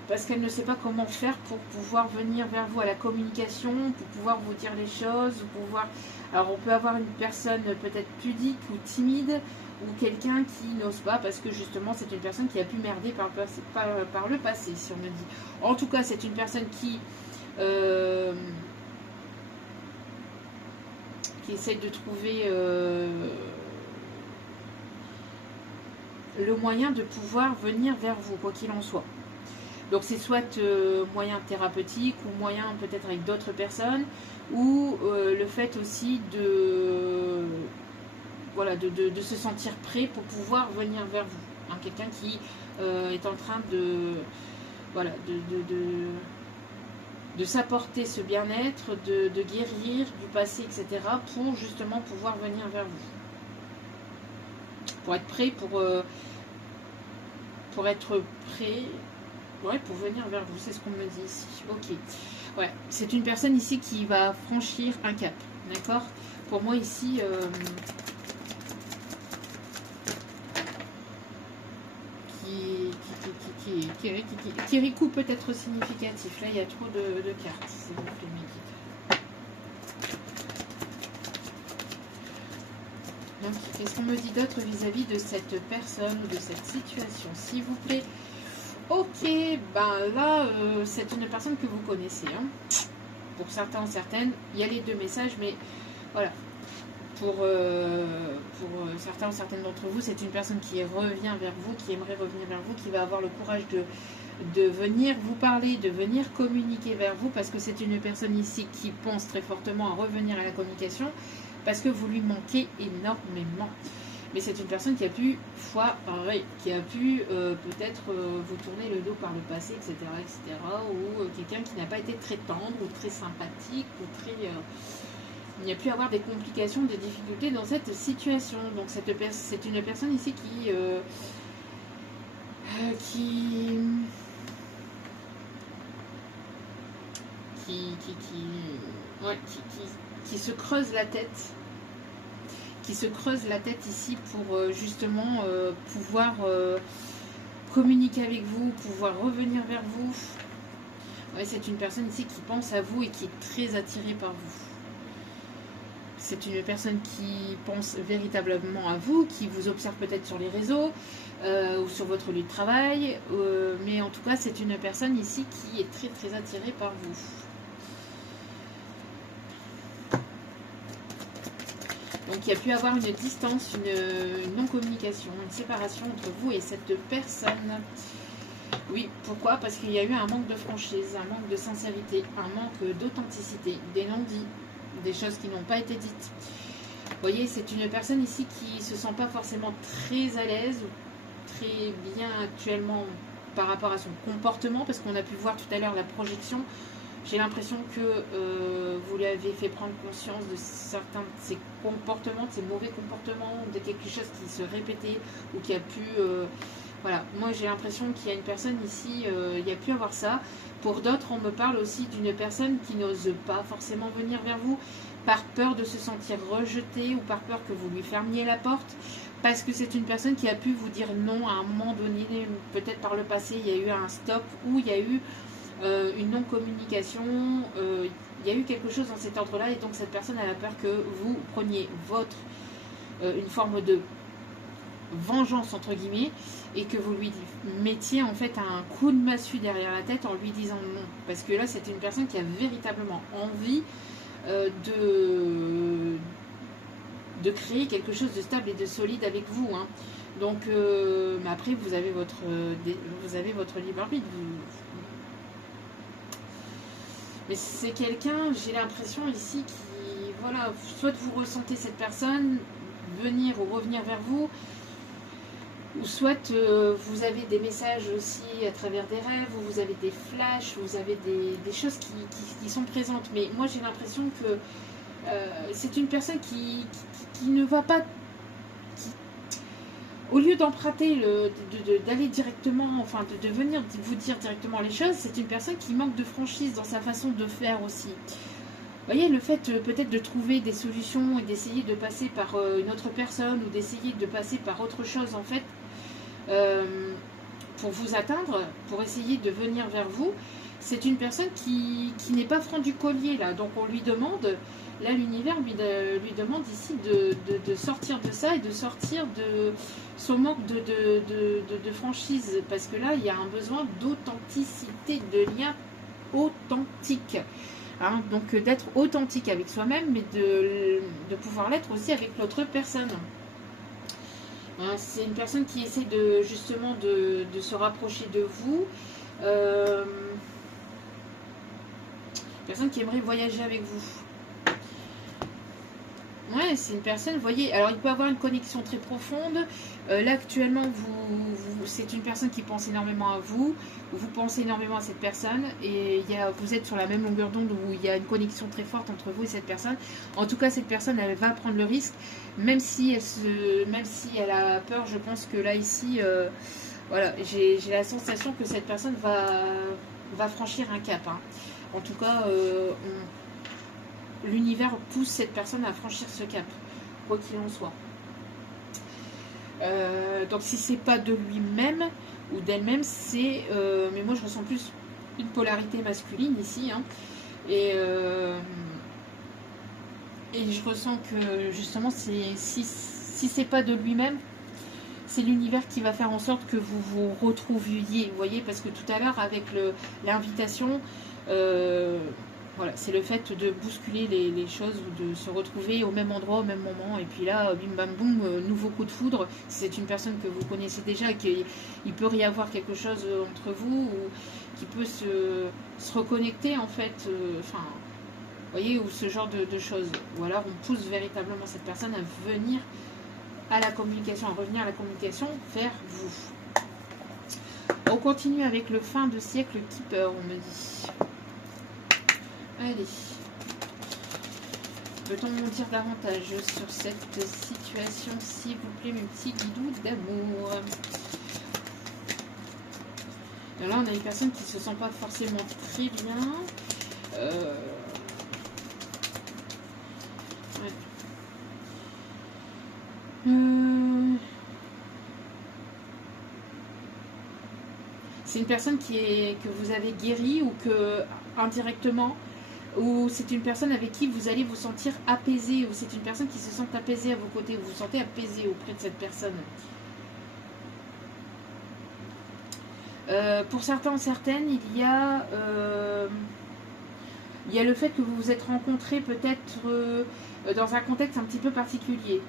parce qu'elle ne sait pas comment faire pour pouvoir venir vers vous à la communication, pour pouvoir vous dire les choses, pour pouvoir... Alors on peut avoir une personne peut-être pudique ou timide, ou quelqu'un qui n'ose pas, parce que justement c'est une personne qui a pu merder par le passé, si on me dit. En tout cas, c'est une personne qui essaie de trouver le moyen de pouvoir venir vers vous, quoi qu'il en soit. Donc c'est soit moyen thérapeutique ou moyen peut-être avec d'autres personnes, ou le fait aussi de, voilà, de se sentir prêt pour pouvoir venir vers vous. Hein, quelqu'un qui est en train de, voilà, de s'apporter ce bien-être, de guérir du passé, etc. pour justement pouvoir venir vers vous. Pour être prêt, pour être prêt... Ouais, pour venir vers vous, c'est ce qu'on me dit ici. Ok. Ouais, c'est une personne ici qui va franchir un cap. D'accord? Pour moi ici... Kirikou peut être significatif. Là, il y a trop de cartes. S'il vous plaît, mes guides. Donc, qu'est-ce qu'on me dit d'autre vis-à-vis de cette personne ou de cette situation, s'il vous plaît? Ok, ben là, c'est une personne que vous connaissez. Hein. Pour certains ou certaines, il y a les deux messages, mais voilà. Pour certains ou certaines d'entre vous, c'est une personne qui revient vers vous, qui aimerait revenir vers vous, qui va avoir le courage de venir vous parler, de venir communiquer vers vous, parce que c'est une personne ici qui pense très fortement à revenir à la communication, parce que vous lui manquez énormément. Mais c'est une personne qui a pu foirer, qui a pu peut-être vous tourner le dos par le passé, etc. etc. ou quelqu'un qui n'a pas été très tendre, ou très sympathique, ou très... il y a pu avoir des complications, des difficultés dans cette situation. Donc c'est une personne ici qui se creuse la tête. Qui se creuse la tête ici pour justement pouvoir communiquer avec vous, pouvoir revenir vers vous. Ouais, c'est une personne ici qui pense à vous et qui est très attirée par vous. C'est une personne qui pense véritablement à vous, qui vous observe peut-être sur les réseaux ou sur votre lieu de travail. Mais en tout cas, c'est une personne ici qui est très très attirée par vous. Donc il y a pu avoir une distance, une non-communication, une séparation entre vous et cette personne. Oui, pourquoi? Parce qu'il y a eu un manque de franchise, un manque de sincérité, un manque d'authenticité, des non-dits, des choses qui n'ont pas été dites. Vous voyez, c'est une personne ici qui ne se sent pas forcément très à l'aise ou très bien actuellement par rapport à son comportement, parce qu'on a pu voir tout à l'heure la projection. J'ai l'impression que vous lui avez fait prendre conscience de certains de ses comportements, de ses mauvais comportements, de quelque chose qui se répétait ou qui a pu... voilà, moi j'ai l'impression qu'il y a une personne ici, il y a pu avoir ça. Pour d'autres, on me parle aussi d'une personne qui n'ose pas forcément venir vers vous par peur de se sentir rejetée ou par peur que vous lui fermiez la porte. Parce que c'est une personne qui a pu vous dire non à un moment donné, peut-être par le passé, il y a eu un stop ou il y a eu... une non-communication, il y a eu quelque chose dans cet ordre-là, et donc cette personne a peur que vous preniez une forme de vengeance entre guillemets, et que vous lui mettiez en fait un coup de massue derrière la tête en lui disant non, parce que là c'est une personne qui a véritablement envie de créer quelque chose de stable et de solide avec vous, hein. Donc mais après vous avez votre libre arbitre. Mais c'est quelqu'un, j'ai l'impression ici, qui, voilà, soit vous ressentez cette personne venir ou revenir vers vous, ou soit vous avez des messages aussi à travers des rêves, ou vous avez des flashs, vous avez des choses qui sont présentes. Mais moi j'ai l'impression que c'est une personne qui ne va pas... Au lieu d'emprunter, d'aller directement, enfin de venir vous dire directement les choses, c'est une personne qui manque de franchise dans sa façon de faire aussi. Vous voyez, le fait peut-être de trouver des solutions et d'essayer de passer par une autre personne ou d'essayer de passer par autre chose, en fait, pour vous atteindre, pour essayer de venir vers vous. C'est une personne qui n'est pas franc du collier là, donc on lui demande, là l'univers lui demande ici de sortir de ça et de sortir de son manque de franchise, parce que là il y a un besoin d'authenticité, de lien authentique. Hein, donc d'être authentique avec soi-même, mais de pouvoir l'être aussi avec l'autre personne. Hein, c'est une personne qui essaie justement de se rapprocher de vous. Personne qui aimerait voyager avec vous. Ouais, c'est une personne, vous voyez, alors il peut avoir une connexion très profonde. Là actuellement, c'est une personne qui pense énormément à vous. Vous pensez énormément à cette personne. Et vous êtes sur la même longueur d'onde où il y a une connexion très forte entre vous et cette personne. En tout cas, cette personne, elle va prendre le risque. Même si elle a peur, je pense que là, ici, voilà, j'ai la sensation que cette personne va franchir un cap. Hein. En tout cas, l'univers pousse cette personne à franchir ce cap, quoi qu'il en soit. Donc si c'est pas de lui-même ou d'elle-même, c'est... mais moi je ressens plus une polarité masculine ici. Hein, et je ressens que justement, si c'est pas de lui-même, c'est l'univers qui va faire en sorte que vous vous retrouviez. Vous voyez, parce que tout à l'heure, avec l'invitation... voilà, c'est le fait de bousculer les choses ou de se retrouver au même endroit, au même moment. Et puis là, bim bam boum, nouveau coup de foudre. C'est une personne que vous connaissez déjà, qu'il peut y avoir quelque chose entre vous, ou qui peut se reconnecter en fait. Enfin, vous voyez, ou ce genre de choses. Ou alors on pousse véritablement cette personne à venir à la communication, à revenir à la communication vers vous. On continue avec le fin de siècle Keeper, on me dit. Allez, peut-on m'en dire davantage sur cette situation, s'il vous plaît, mes petits guidous d'amour? Là, on a une personne qui se sent pas forcément très bien. C'est une personne que vous avez guérie ou que indirectement, ou c'est une personne avec qui vous allez vous sentir apaisé, ou c'est une personne qui se sent apaisée à vos côtés, ou vous vous sentez apaisé auprès de cette personne. Pour certains, certaines, il y a le fait que vous vous êtes rencontrés peut-être dans un contexte un petit peu particulier,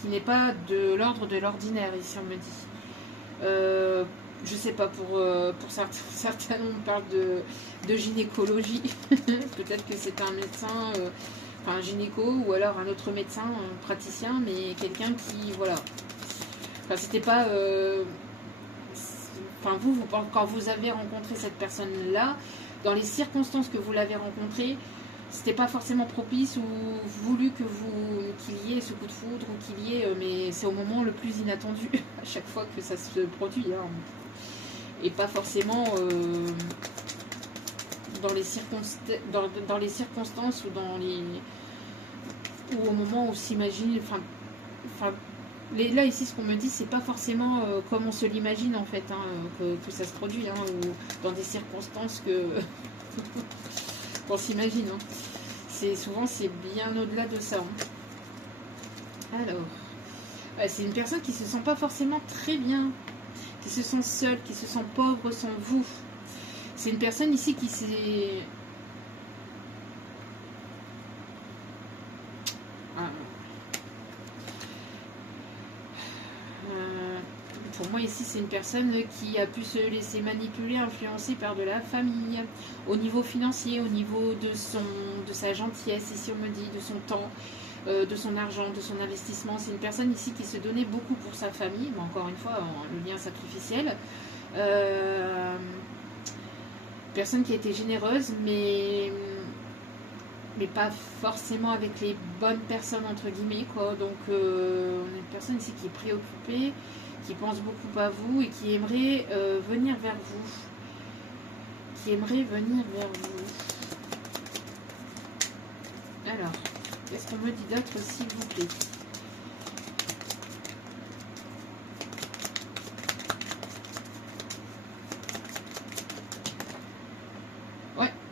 qui n'est pas de l'ordre de l'ordinaire, ici on me dit. Je sais pas, pour certains, on parle de gynécologie. Peut-être que c'est un médecin, enfin un gynéco, ou alors un autre médecin, un praticien, mais quelqu'un qui, voilà. Enfin, c'était pas... Enfin, quand vous avez rencontré cette personne-là, dans les circonstances que vous l'avez rencontrée, c'était pas forcément propice ou voulu qu'il y ait ce coup de foudre ou qu'il y ait, mais c'est au moment le plus inattendu à chaque fois que ça se produit, hein. Et pas forcément dans les circonstances ou au moment où s'imagine, là ici ce qu'on me dit, c'est pas forcément comme on se l'imagine en fait, hein, que ça se produit, hein, ou dans des circonstances qu'on s'imagine, hein. Souvent c'est bien au-delà de ça, hein. Alors, c'est une personne qui se sent pas forcément très bien, qui se sent seule, qui se sent pauvre sans vous. C'est une personne ici qui s'est... Pour moi ici c'est une personne qui a pu se laisser manipuler, influencer par de la famille, au niveau financier, au niveau de sa gentillesse, ici on me dit, de son temps, de son argent, de son investissement. C'est une personne ici qui se donnait beaucoup pour sa famille, mais encore une fois le lien sacrificiel. Personne qui a été généreuse, mais pas forcément avec les bonnes personnes entre guillemets, quoi. Donc on a une personne ici qui est préoccupée, qui pense beaucoup à vous et qui aimerait venir vers vous. Alors, qu'est-ce qu'on me dit d'autre, s'il vous plaît?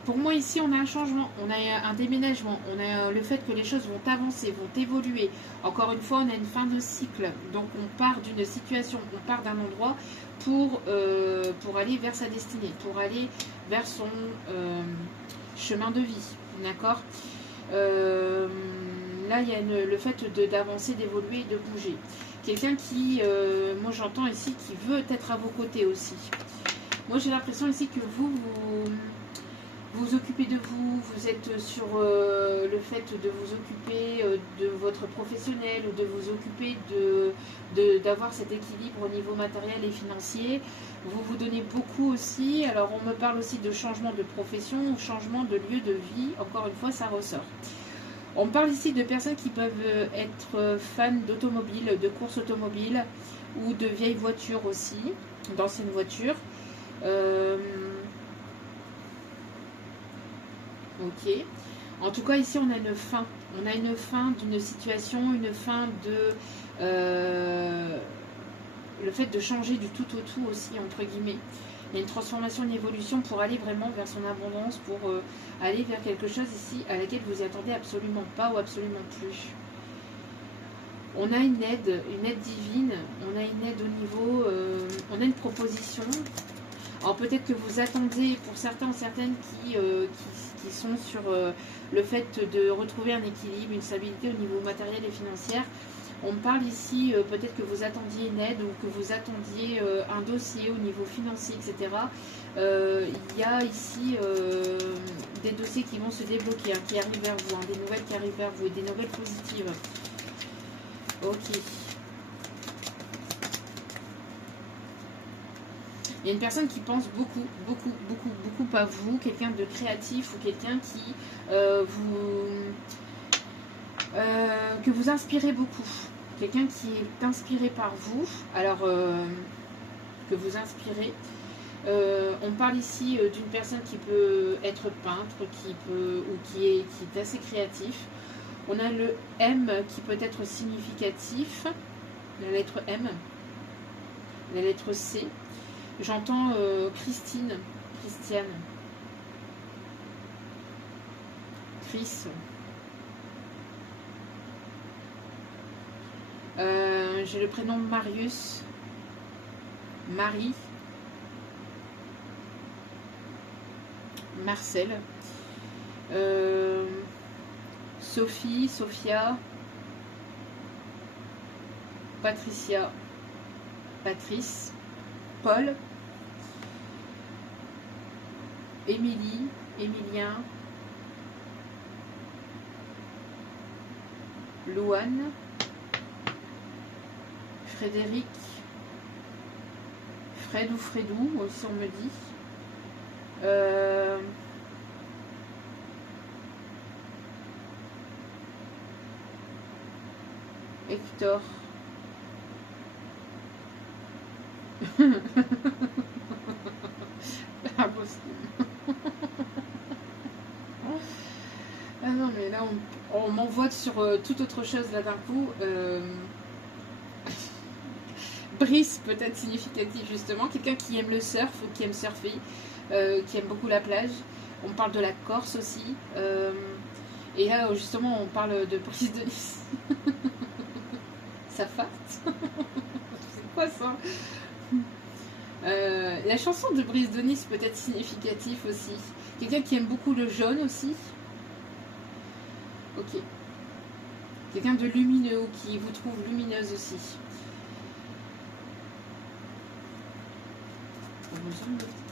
pour moi ici on a un changement, on a un déménagement, on a le fait que les choses vont avancer, vont évoluer. Encore une fois, on a une fin de cycle. Donc on part d'une situation, on part d'un endroit pour aller vers sa destinée, pour aller vers son chemin de vie. D'accord. Là, il y a le fait d'avancer, d'évoluer, de bouger. Quelqu'un qui, moi j'entends ici, qui veut être à vos côtés aussi. Moi j'ai l'impression ici que vous occupez de vous, vous êtes sur le fait de vous occuper de votre professionnel ou de vous occuper d'avoir cet équilibre au niveau matériel et financier. Vous vous donnez beaucoup aussi. Alors on me parle aussi de changement de profession ou changement de lieu de vie. Encore une fois, ça ressort. On parle ici de personnes qui peuvent être fans d'automobile, de courses automobiles ou de vieilles voitures aussi, d'anciennes voitures. Ok. En tout cas, ici, on a une fin. On a une fin d'une situation, une fin de... le fait de changer du tout au tout aussi, entre guillemets. Il y a une transformation, une évolution pour aller vraiment vers son abondance, pour aller vers quelque chose ici à laquelle vous y attendez absolument pas ou absolument plus. On a une aide divine, on a une aide au niveau, on a une proposition. Alors peut-être que vous attendez, pour certains ou certaines qui sont sur le fait de retrouver un équilibre, une stabilité au niveau matériel et financier. On me parle ici, peut-être que vous attendiez une aide ou que vous attendiez un dossier au niveau financier, etc. Il y a ici des dossiers qui vont se débloquer, hein, qui arrivent vers vous, hein, des nouvelles qui arrivent vers vous et des nouvelles positives. Ok. Il y a une personne qui pense beaucoup, beaucoup, beaucoup, beaucoup à vous, quelqu'un de créatif ou quelqu'un qui que vous inspirez beaucoup. Quelqu'un qui est inspiré par vous, alors que vous inspirez. On parle ici d'une personne qui peut être peintre, qui est assez créatif. On a le M qui peut être significatif, la lettre M, la lettre C. J'entends Christiane, Chris. J'ai le prénom Marius, Marie, Marcel, Sophie, Sophia, Patricia, Patrice, Paul, Émilie, Émilien, Louane, Frédéric, Fred ou Fredou, aussi on me dit. Hector. Impossible. Ah non mais là on m'envoie sur toute autre chose là d'un coup. Brice peut-être significatif justement, quelqu'un qui aime le surf ou qui aime surfer, qui aime beaucoup la plage. On parle de la Corse aussi. Et là justement on parle de Brice de Nice. Ça farte. C'est quoi ça? La chanson de Brice de Nice peut être significatif aussi. Quelqu'un qui aime beaucoup le jaune aussi. Ok. Quelqu'un de lumineux ou qui vous trouve lumineuse aussi.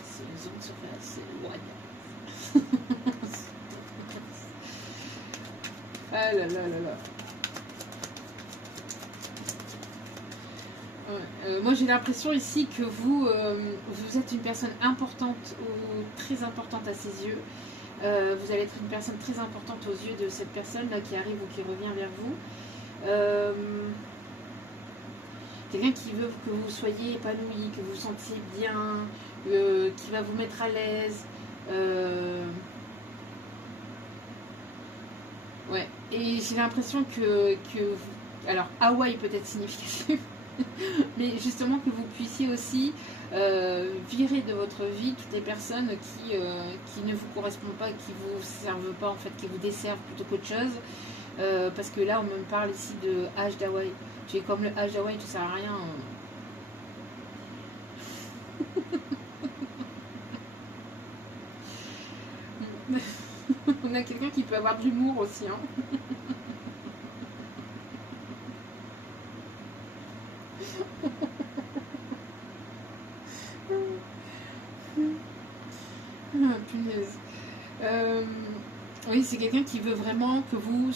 C'est une zone surface, c'est loin. Ah là là là là. Moi j'ai l'impression ici que vous êtes une personne importante ou très importante à ses yeux. Vous allez être une personne très importante aux yeux de cette personne là qui arrive ou qui revient vers vous. Quelqu'un qui veut que vous soyez épanoui, que vous vous sentiez bien, qui va vous mettre à l'aise. Ouais. Et j'ai l'impression que alors Hawaï peut être significatif. Mais justement que vous puissiez aussi virer de votre vie toutes les personnes qui ne vous correspondent pas, qui vous servent pas en fait, qui vous desservent plutôt qu'autre chose. Parce que là on me parle ici de H d'Hawaï. Tu es comme le H d'Hawaï, tu sers à rien. On a quelqu'un qui peut avoir de l'humour aussi. Hein. Punaise. Oui, c'est quelqu'un qui veut vraiment que vous vous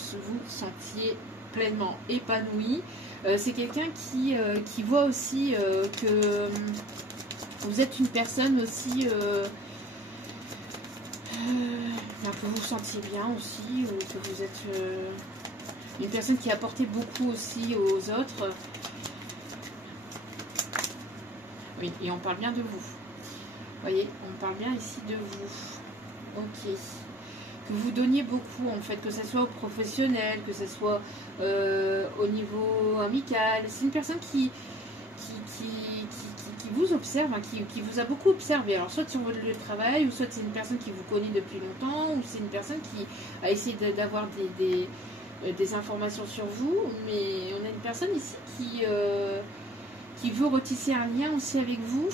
sentiez pleinement épanoui. C'est quelqu'un qui voit aussi que vous êtes une personne aussi que vous vous sentiez bien aussi, ou que vous êtes une personne qui a apporté beaucoup aussi aux autres. Oui, et on parle bien de vous. Vous voyez, on parle bien ici de vous. Ok. Que vous donniez beaucoup en fait, que ce soit au professionnel, que ce soit au niveau amical. C'est une personne qui vous observe, hein, qui vous a beaucoup observé. Alors soit sur votre lieu de travail, ou soit c'est une personne qui vous connaît depuis longtemps, ou c'est une personne qui a essayé d'avoir des informations sur vous. Mais on a une personne ici qui veut retisser un lien aussi avec vous.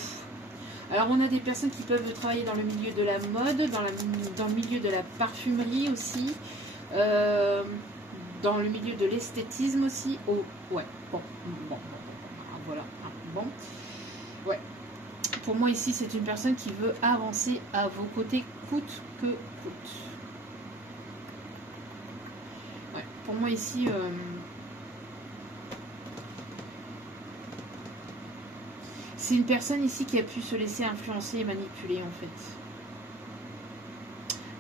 Alors on a des personnes qui peuvent travailler dans le milieu de la mode, dans le milieu de la parfumerie aussi, dans le milieu de l'esthétisme aussi. Oh, ouais, bon, voilà, bon. Ouais. Pour moi ici c'est une personne qui veut avancer à vos côtés coûte que coûte. Ouais, pour moi ici... c'est une personne ici qui a pu se laisser influencer et manipuler en fait.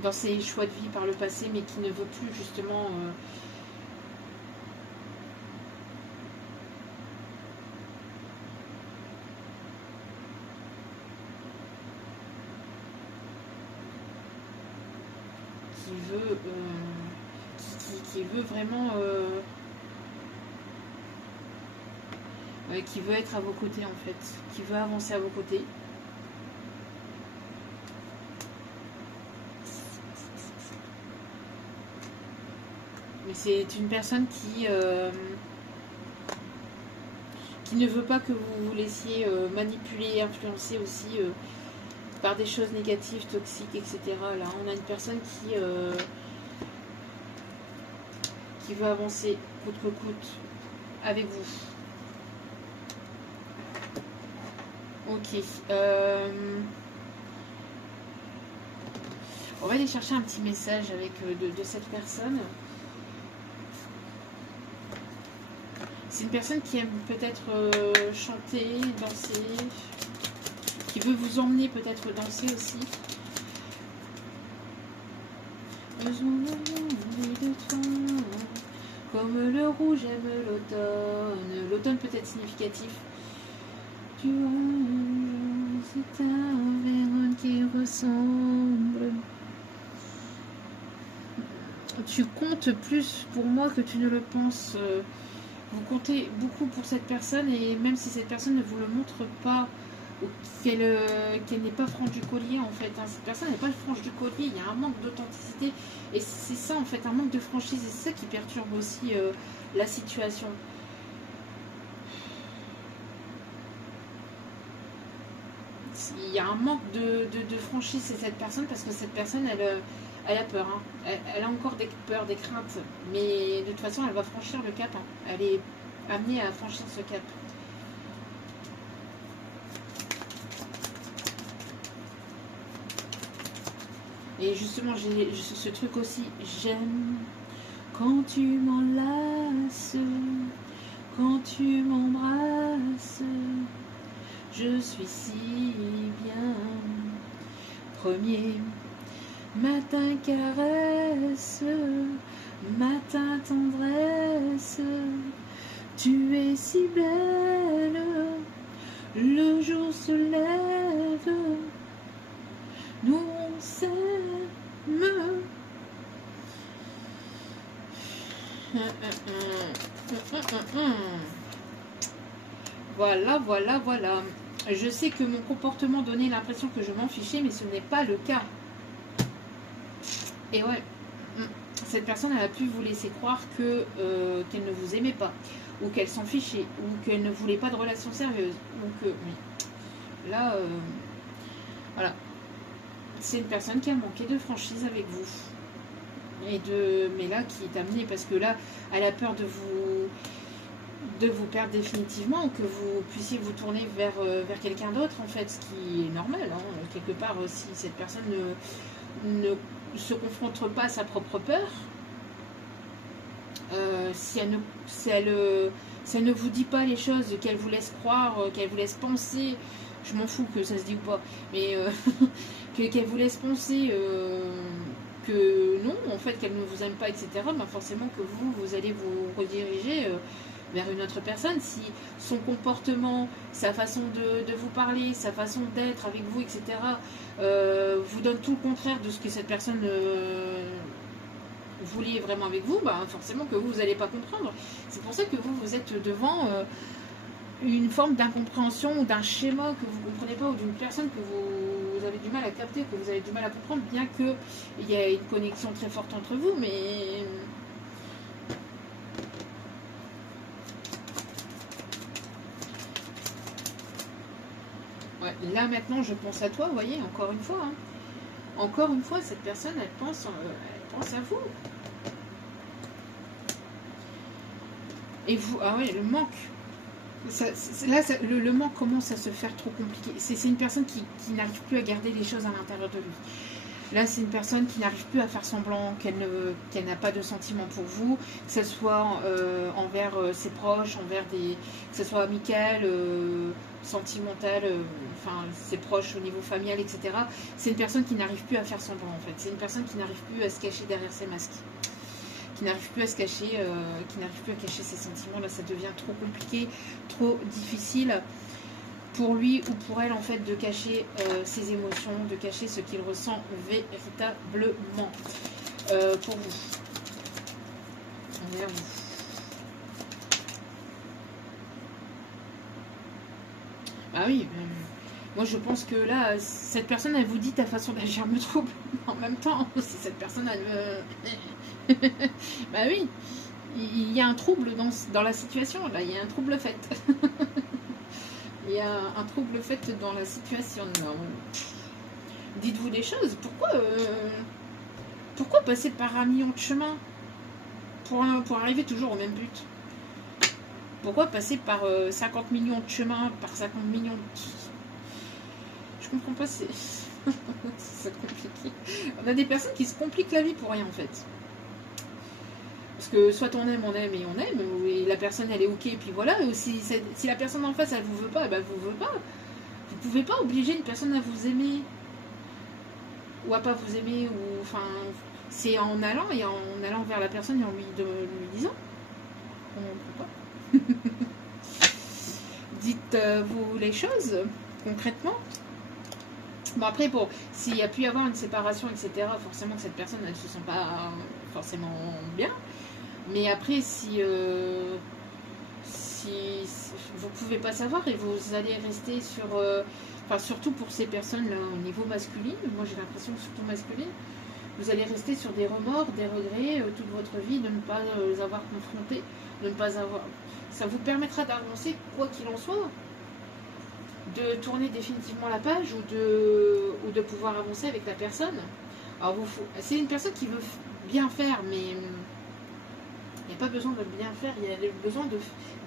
Dans ses choix de vie par le passé, mais qui ne veut plus justement... qui veut vraiment... qui veut être à vos côtés en fait, qui veut avancer à vos côtés. Mais c'est une personne qui ne veut pas que vous vous laissiez manipuler, influencer aussi par des choses négatives, toxiques, etc. Là, on a une personne qui veut avancer coûte que coûte avec vous. Ok. On va aller chercher un petit message avec de cette personne. C'est une personne qui aime peut-être chanter, danser, qui veut vous emmener peut-être danser aussi. Besoin de toi, comme le rouge aime l'automne. L'automne peut être significatif. Tu vois, c'est un verre qui ressemble. Tu comptes plus pour moi que tu ne le penses. Vous comptez beaucoup pour cette personne, et même si cette personne ne vous le montre pas, ou qu'elle n'est pas franche du collier en fait, hein, cette personne n'est pas franche du collier, il y a un manque d'authenticité, et c'est ça en fait, un manque de franchise, et c'est ça qui perturbe aussi la situation. Il y a un manque de franchise chez cette personne, parce que cette personne elle a peur, hein. Elle a encore des peurs, des craintes, mais de toute façon elle va franchir le cap, hein. Elle est amenée à franchir ce cap. Et justement j'ai ce truc aussi, j'aime quand tu m'enlaces, quand tu m'embrasses, je suis si bien. Premier matin caresse, matin tendresse, tu es si belle, le jour se lève, nous on s'aime. Voilà, voilà, voilà. Je sais que mon comportement donnait l'impression que je m'en fichais, mais ce n'est pas le cas. Et ouais, cette personne, elle a pu vous laisser croire que qu'elle ne vous aimait pas, ou qu'elle s'en fichait, ou qu'elle ne voulait pas de relation sérieuse. Donc, oui. Là, voilà. C'est une personne qui a manqué de franchise avec vous. Mais là, qui est amenée, parce que là, elle a peur de vous perdre définitivement, ou que vous puissiez vous tourner vers quelqu'un d'autre, en fait, ce qui est normal, hein. Quelque part, si cette personne ne se confronte pas à sa propre peur, si elle ne vous dit pas les choses, qu'elle vous laisse croire, qu'elle vous laisse penser, je m'en fous que ça se dit ou pas, mais qu'elle vous laisse penser que non, en fait, qu'elle ne vous aime pas, etc., ben forcément que vous allez vous rediriger vers une autre personne. Si son comportement, sa façon de vous parler, sa façon d'être avec vous, etc., vous donne tout le contraire de ce que cette personne voulait vraiment avec vous, ben forcément que vous n'allez pas comprendre. C'est pour ça que vous êtes devant une forme d'incompréhension ou d'un schéma que vous ne comprenez pas, ou d'une personne que vous avez du mal à capter, que vous avez du mal à comprendre, bien qu'il y ait une connexion très forte entre vous, mais... Ouais, là maintenant je pense à toi, vous voyez, encore une fois. Hein. Encore une fois, cette personne, elle pense à vous. Et vous, ah ouais, le manque. Le manque commence à se faire trop compliqué. C'est une personne qui n'arrive plus à garder les choses à l'intérieur de lui. Là, c'est une personne qui n'arrive plus à faire semblant qu'elle n'a pas de sentiments pour vous, que ce soit envers ses proches, que ce soit amical, sentimental, enfin ses proches au niveau familial, etc. C'est une personne qui n'arrive plus à faire semblant, en fait. C'est une personne qui n'arrive plus à se cacher derrière ses masques, qui n'arrive plus à se cacher, qui n'arrive plus à cacher ses sentiments. Là, ça devient trop compliqué, trop difficile pour lui ou pour elle, en fait, de cacher ses émotions, de cacher ce qu'il ressent véritablement pour vous. Envers vous. Ah oui, moi je pense que là, cette personne, elle vous dit ta façon d'agir me trouble. En même temps, si cette personne, elle me... bah oui, il y a un trouble dans la situation, là, il y a un trouble fait. Il y a un trouble fait dans la situation. Dites-vous des choses. Pourquoi passer par un million de chemins pour arriver toujours au même but? Pourquoi passer par 50 millions de chemins, par 50 millions de... Je comprends pas, c'est compliqué. On a des personnes qui se compliquent la vie pour rien, en fait. Parce que soit on aime et la personne elle est ok, et puis voilà. Et si la personne en face elle vous veut pas, eh ben vous veut pas. Vous pouvez pas obliger une personne à vous aimer ou à pas vous aimer, ou enfin c'est en allant vers la personne et en lui disant. On ne peut pas. Dites-vous les choses concrètement. Bon après, bon, s'il y a pu y avoir une séparation, etc., forcément que cette personne elle se sent pas forcément bien. Mais après, si vous pouvez pas savoir et vous allez rester sur... enfin, surtout pour ces personnes-là au niveau masculin, moi j'ai l'impression que surtout masculine, vous allez rester sur des remords, des regrets toute votre vie de ne pas les avoir confrontés, de ne pas avoir... Ça vous permettra d'avancer quoi qu'il en soit, de tourner définitivement la page ou de pouvoir avancer avec la personne. Alors c'est une personne qui veut bien faire, mais... Il n'y a pas besoin de bien faire, il y a besoin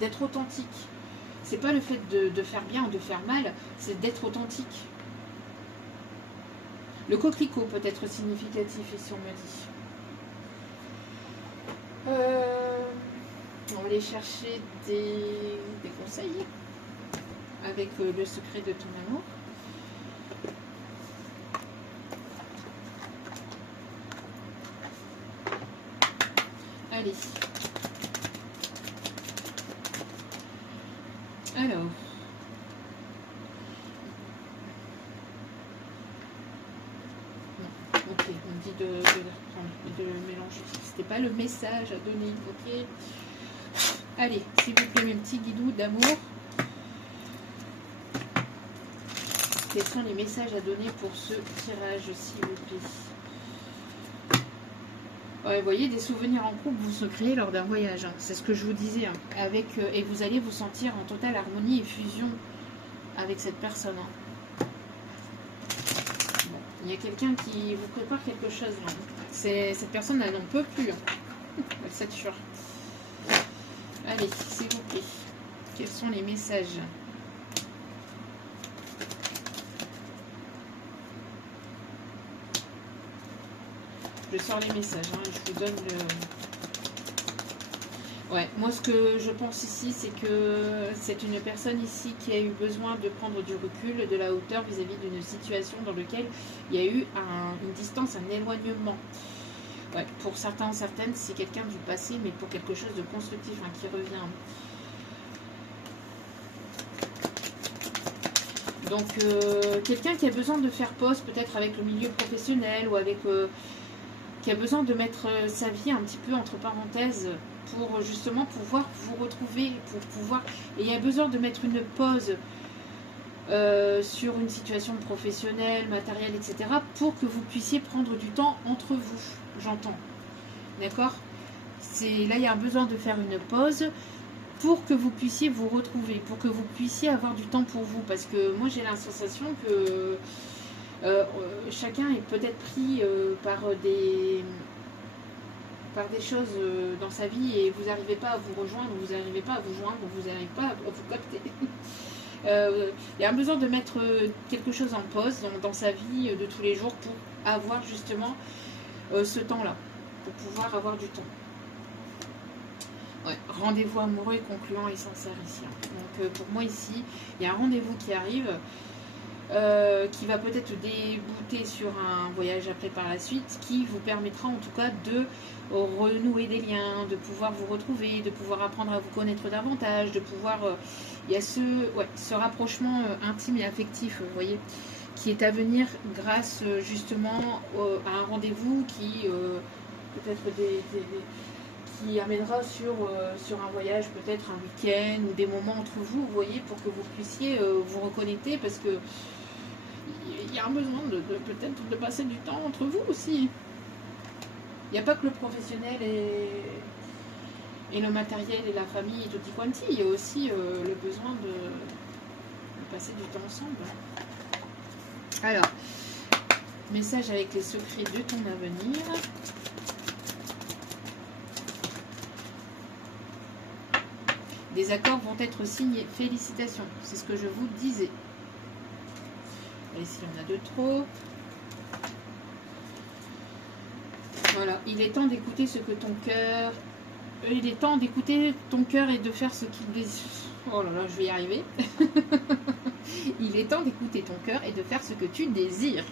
d'être authentique. C'est pas le fait de faire bien ou de faire mal, c'est d'être authentique. Le coquelicot peut être significatif ici, on me dit. On va aller chercher des conseils avec le secret de ton amour. Allez. Alors. Non. Ok, on me dit de le reprendre et de le mélanger. C'était pas le message à donner, ok. Allez, s'il vous plaît, mes petits guidous d'amour. quels sont les messages à donner pour ce tirage, s'il vous plaît? Ouais, vous voyez, des souvenirs en couple vous se créez lors d'un voyage. Hein. C'est ce que je vous disais. Hein. Et vous allez vous sentir en totale harmonie et fusion avec cette personne. Hein. Bon, il y a quelqu'un qui vous prépare quelque chose. Là. Cette personne, elle n'en peut plus. Hein. Elle sature. Allez, s'il vous plaît. Quels sont les messages? Je sors les messages, hein, je vous donne le... Ouais, moi ce que je pense ici, c'est que c'est une personne ici qui a eu besoin de prendre du recul, de la hauteur vis-à-vis d'une situation dans laquelle il y a eu une distance, un éloignement. Ouais, pour certains, certaines, c'est quelqu'un du passé, mais pour quelque chose de constructif, hein, qui revient. Donc, quelqu'un qui a besoin de faire pause, peut-être avec le milieu professionnel ou avec... qui a besoin de mettre sa vie un petit peu entre parenthèses pour justement pouvoir vous retrouver, pour pouvoir... Et il y a besoin de mettre une pause sur une situation professionnelle, matérielle, etc. pour que vous puissiez prendre du temps entre vous, j'entends. D'accord? Là, il y a un besoin de faire une pause pour que vous puissiez vous retrouver, pour que vous puissiez avoir du temps pour vous. Parce que moi, j'ai la sensation que... chacun est peut-être pris par des choses dans sa vie et vous n'arrivez pas à vous rejoindre, vous n'arrivez pas à vous joindre, vous n'arrivez pas à vous capter. Il y a un besoin de mettre quelque chose en pause dans sa vie de tous les jours pour avoir justement ce temps-là, pour pouvoir avoir du temps. Ouais, rendez-vous amoureux et concluant et sincère ici. Hein. Donc pour moi ici, il y a un rendez-vous qui arrive. Qui va peut-être débouter sur un voyage après par la suite, qui vous permettra en tout cas de renouer des liens, de pouvoir vous retrouver, de pouvoir apprendre à vous connaître davantage, de pouvoir... il y a ce rapprochement intime et affectif, vous voyez, qui est à venir grâce justement à un rendez-vous qui peut-être qui amènera sur un voyage, peut-être un week-end ou des moments entre vous, vous voyez, pour que vous puissiez vous reconnecter, parce que il y a un besoin peut-être de passer du temps entre vous aussi. Il n'y a pas que le professionnel et le matériel et la famille et tutti quanti, il y a aussi le besoin de passer du temps ensemble. Alors, message avec les secrets de ton avenir. Des accords vont être signés. Félicitations, c'est ce que je vous disais. Et s'il y en a de trop. Voilà, il est temps d'écouter ce que ton cœur... Il est temps d'écouter ton cœur et de faire ce qu'il désire. Oh là là, je vais y arriver. Il est temps d'écouter ton cœur et de faire ce que tu désires.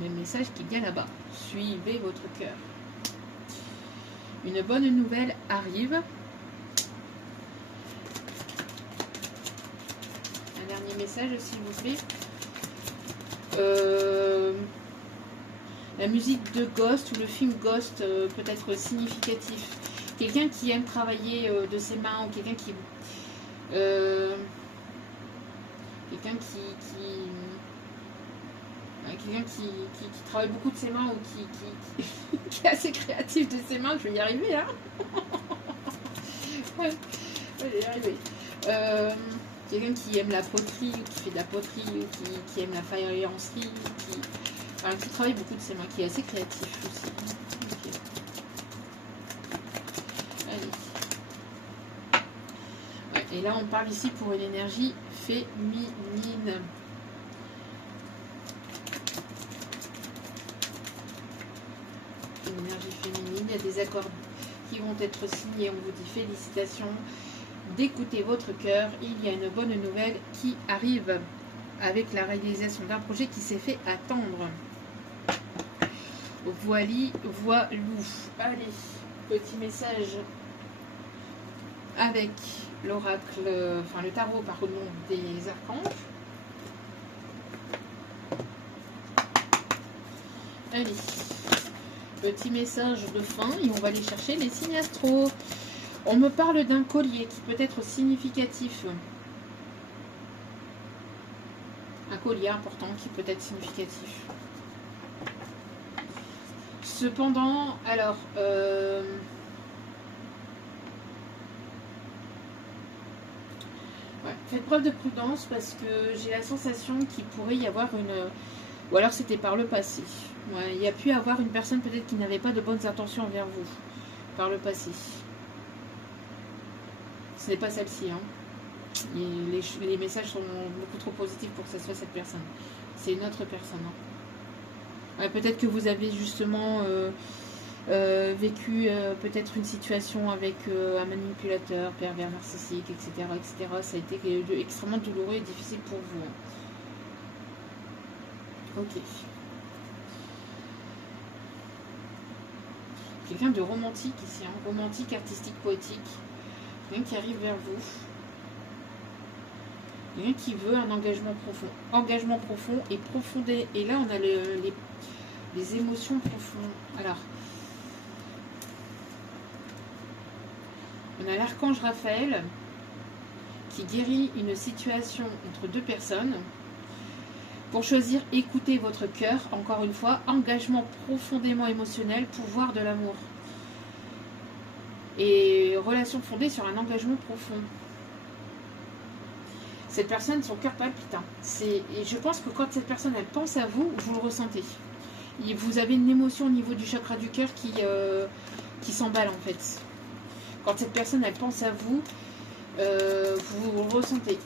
Même message qui vient là-bas. Suivez votre cœur. Une bonne nouvelle arrive. Un dernier message, s'il vous plaît. La musique de Ghost ou le film Ghost peut être significatif. Quelqu'un qui aime travailler de ses mains ou quelqu'un qui... quelqu'un qui travaille beaucoup de ses mains ou qui est assez créatif de ses mains. Je vais y arriver, hein. Ouais, je vais y arriver. Quelqu'un qui aime la poterie ou qui fait de la poterie ou qui aime la faïencerie, qui travaille beaucoup de ses mains, qui est assez créatif aussi. Okay. Allez. Ouais, et là, on parle ici pour une énergie féminine. Une énergie féminine. Il y a des accords qui vont être signés. On vous dit félicitations. D'écouter votre cœur. Il y a une bonne nouvelle qui arrive avec la réalisation d'un projet qui s'est fait attendre. Voilou. Allez, petit message avec l'oracle, enfin le tarot par le nom des archanges. Allez, petit message de fin et on va aller chercher les signes astro. On me parle d'un collier qui peut être significatif. collier important qui peut être significatif. Cependant, alors, ouais, faites preuve de prudence parce que j'ai la sensation qu'il pourrait y avoir une... Ou alors c'était par le passé. Ouais, il y a pu avoir une personne peut-être qui n'avait pas de bonnes intentions envers vous par le passé. Ce n'est pas celle-ci. Hein. Les messages sont beaucoup trop positifs pour que ce soit cette personne. C'est une autre personne. Hein. Ouais, peut-être que vous avez justement vécu peut-être une situation avec un manipulateur, pervers narcissique, etc., etc. Ça a été extrêmement douloureux et difficile pour vous. Hein. Ok. Quelqu'un de romantique ici, hein. Romantique, artistique, poétique. Quelqu'un qui arrive vers vous. Quelqu'un qui veut un engagement profond. Engagement profond et profondé. Et là, on a les émotions profondes. Alors, on a l'archange Raphaël qui guérit une situation entre deux personnes. Pour choisir, écoutez votre cœur, encore une fois, engagement profondément émotionnel, pouvoir de l'amour. Et relation fondée sur un engagement profond. Cette personne, son cœur palpite. Et je pense que quand cette personne, elle pense à vous, vous le ressentez. Et vous avez une émotion au niveau du chakra du cœur qui s'emballe en fait. Quand cette personne, elle pense à vous, vous le ressentez.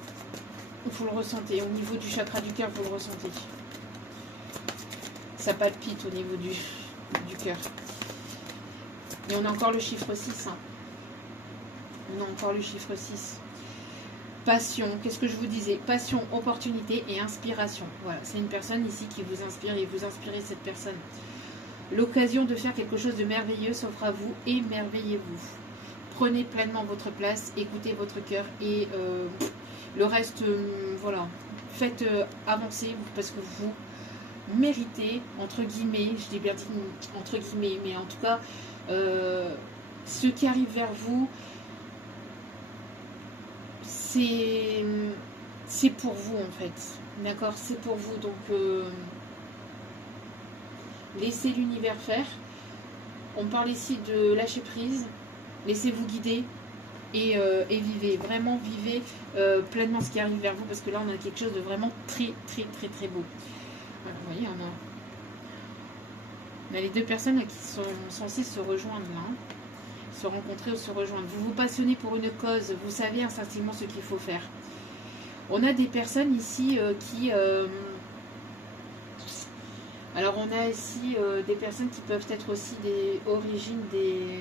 Vous le ressentez, au niveau du chakra du cœur, vous le ressentez. Ça palpite au niveau du cœur. Et on a encore le chiffre 6. Hein. On a encore le chiffre 6. Passion, qu'est-ce que je vous disais? Passion, opportunité et inspiration. Voilà, c'est une personne ici qui vous inspire et vous inspirez cette personne. L'occasion de faire quelque chose de merveilleux s'offre à vous, émerveillez-vous. Prenez pleinement votre place, écoutez votre cœur et... le reste, voilà, faites avancer parce que vous méritez, entre guillemets, je dis bien dit entre guillemets, mais en tout cas, ce qui arrive vers vous, c'est pour vous en fait, d'accord, c'est pour vous, donc laissez l'univers faire. On parle ici de lâcher prise, laissez-vous guider. Et vivez, vraiment vivez pleinement ce qui arrive vers vous parce que là on a quelque chose de vraiment très très très très beau. Voilà, vous voyez, on a les deux personnes là, qui sont censées se rejoindre là, se rencontrer ou se rejoindre. Vous vous passionnez pour une cause, vous savez instinctivement ce qu'il faut faire. On a des personnes ici qui... alors on a ici des personnes qui peuvent être aussi des origines des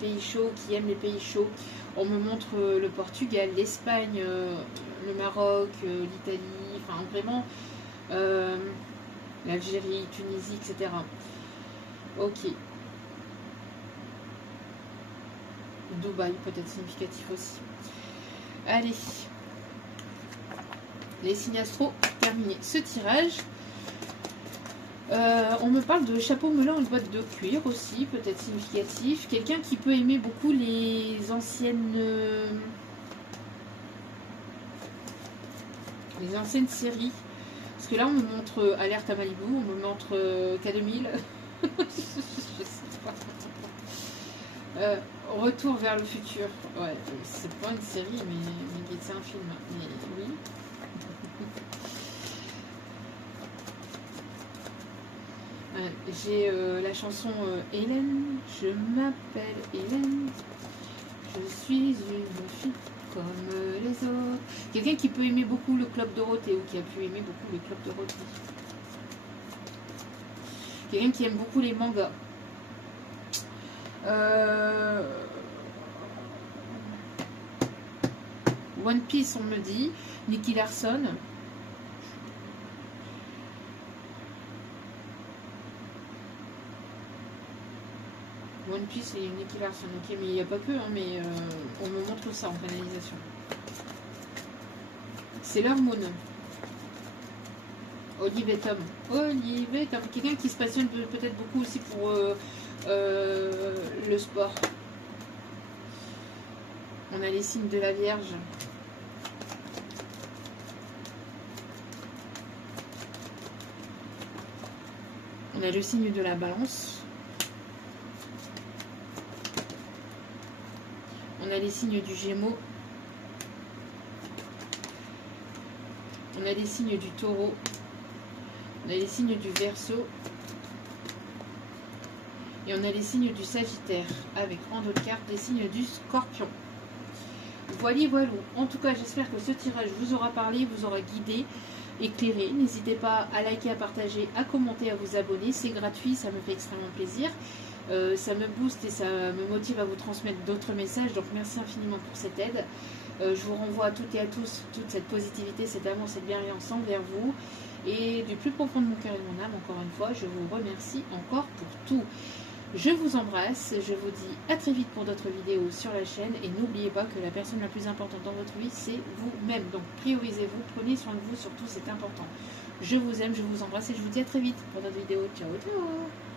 pays chauds, qui aiment les pays chauds. On me montre le Portugal, l'Espagne, le Maroc, l'Italie, enfin vraiment l'Algérie, Tunisie, etc. Ok. Dubaï peut être significatif aussi. Allez. Les signes astro, terminé ce tirage. On me parle de chapeau melon et boîte de cuir aussi, peut-être significatif. Quelqu'un qui peut aimer beaucoup les anciennes séries. Parce que là, on me montre Alerte à Malibu, on me montre K2000. Je sais pas. Retour vers le futur. Ouais, c'est pas une série, mais c'est un film. Mais oui. J'ai la chanson Hélène, je m'appelle Hélène, je suis une fille comme les autres. Quelqu'un qui peut aimer beaucoup le Club Dorothée ou qui a pu aimer beaucoup le Club Dorothée. Quelqu'un qui aime beaucoup les mangas. One Piece, on me dit. Nicky Larson. One Piece et Nicky Larson, ok, mais il n'y a pas que, hein, mais on me montre ça en canalisation. C'est leur Moon. Olive et Tom. Olive et Tom. Quelqu'un qui se passionne peut-être beaucoup aussi pour le sport. On a les signes de la Vierge. On a le signe de la balance. On a les signes du Gémeaux. On a les signes du Taureau. On a les signes du Verseau. Et on a les signes du Sagittaire, avec en d'autres cartes les signes du Scorpion. Voilà, voilà. En tout cas, j'espère que ce tirage vous aura parlé, vous aura guidé, éclairé. N'hésitez pas à liker, à partager, à commenter, à vous abonner. C'est gratuit, ça me fait extrêmement plaisir. Ça me booste et ça me motive à vous transmettre d'autres messages. Donc merci infiniment pour cette aide. Je vous renvoie à toutes et à tous toute cette positivité, cet amour, cette bienveillance envers vous. Et du plus profond de mon cœur et de mon âme, encore une fois, je vous remercie encore pour tout. Je vous embrasse, je vous dis à très vite pour d'autres vidéos sur la chaîne. Et n'oubliez pas que la personne la plus importante dans votre vie, c'est vous-même. Donc priorisez-vous, prenez soin de vous, surtout c'est important. Je vous aime, je vous embrasse et je vous dis à très vite pour d'autres vidéos. Ciao, ciao!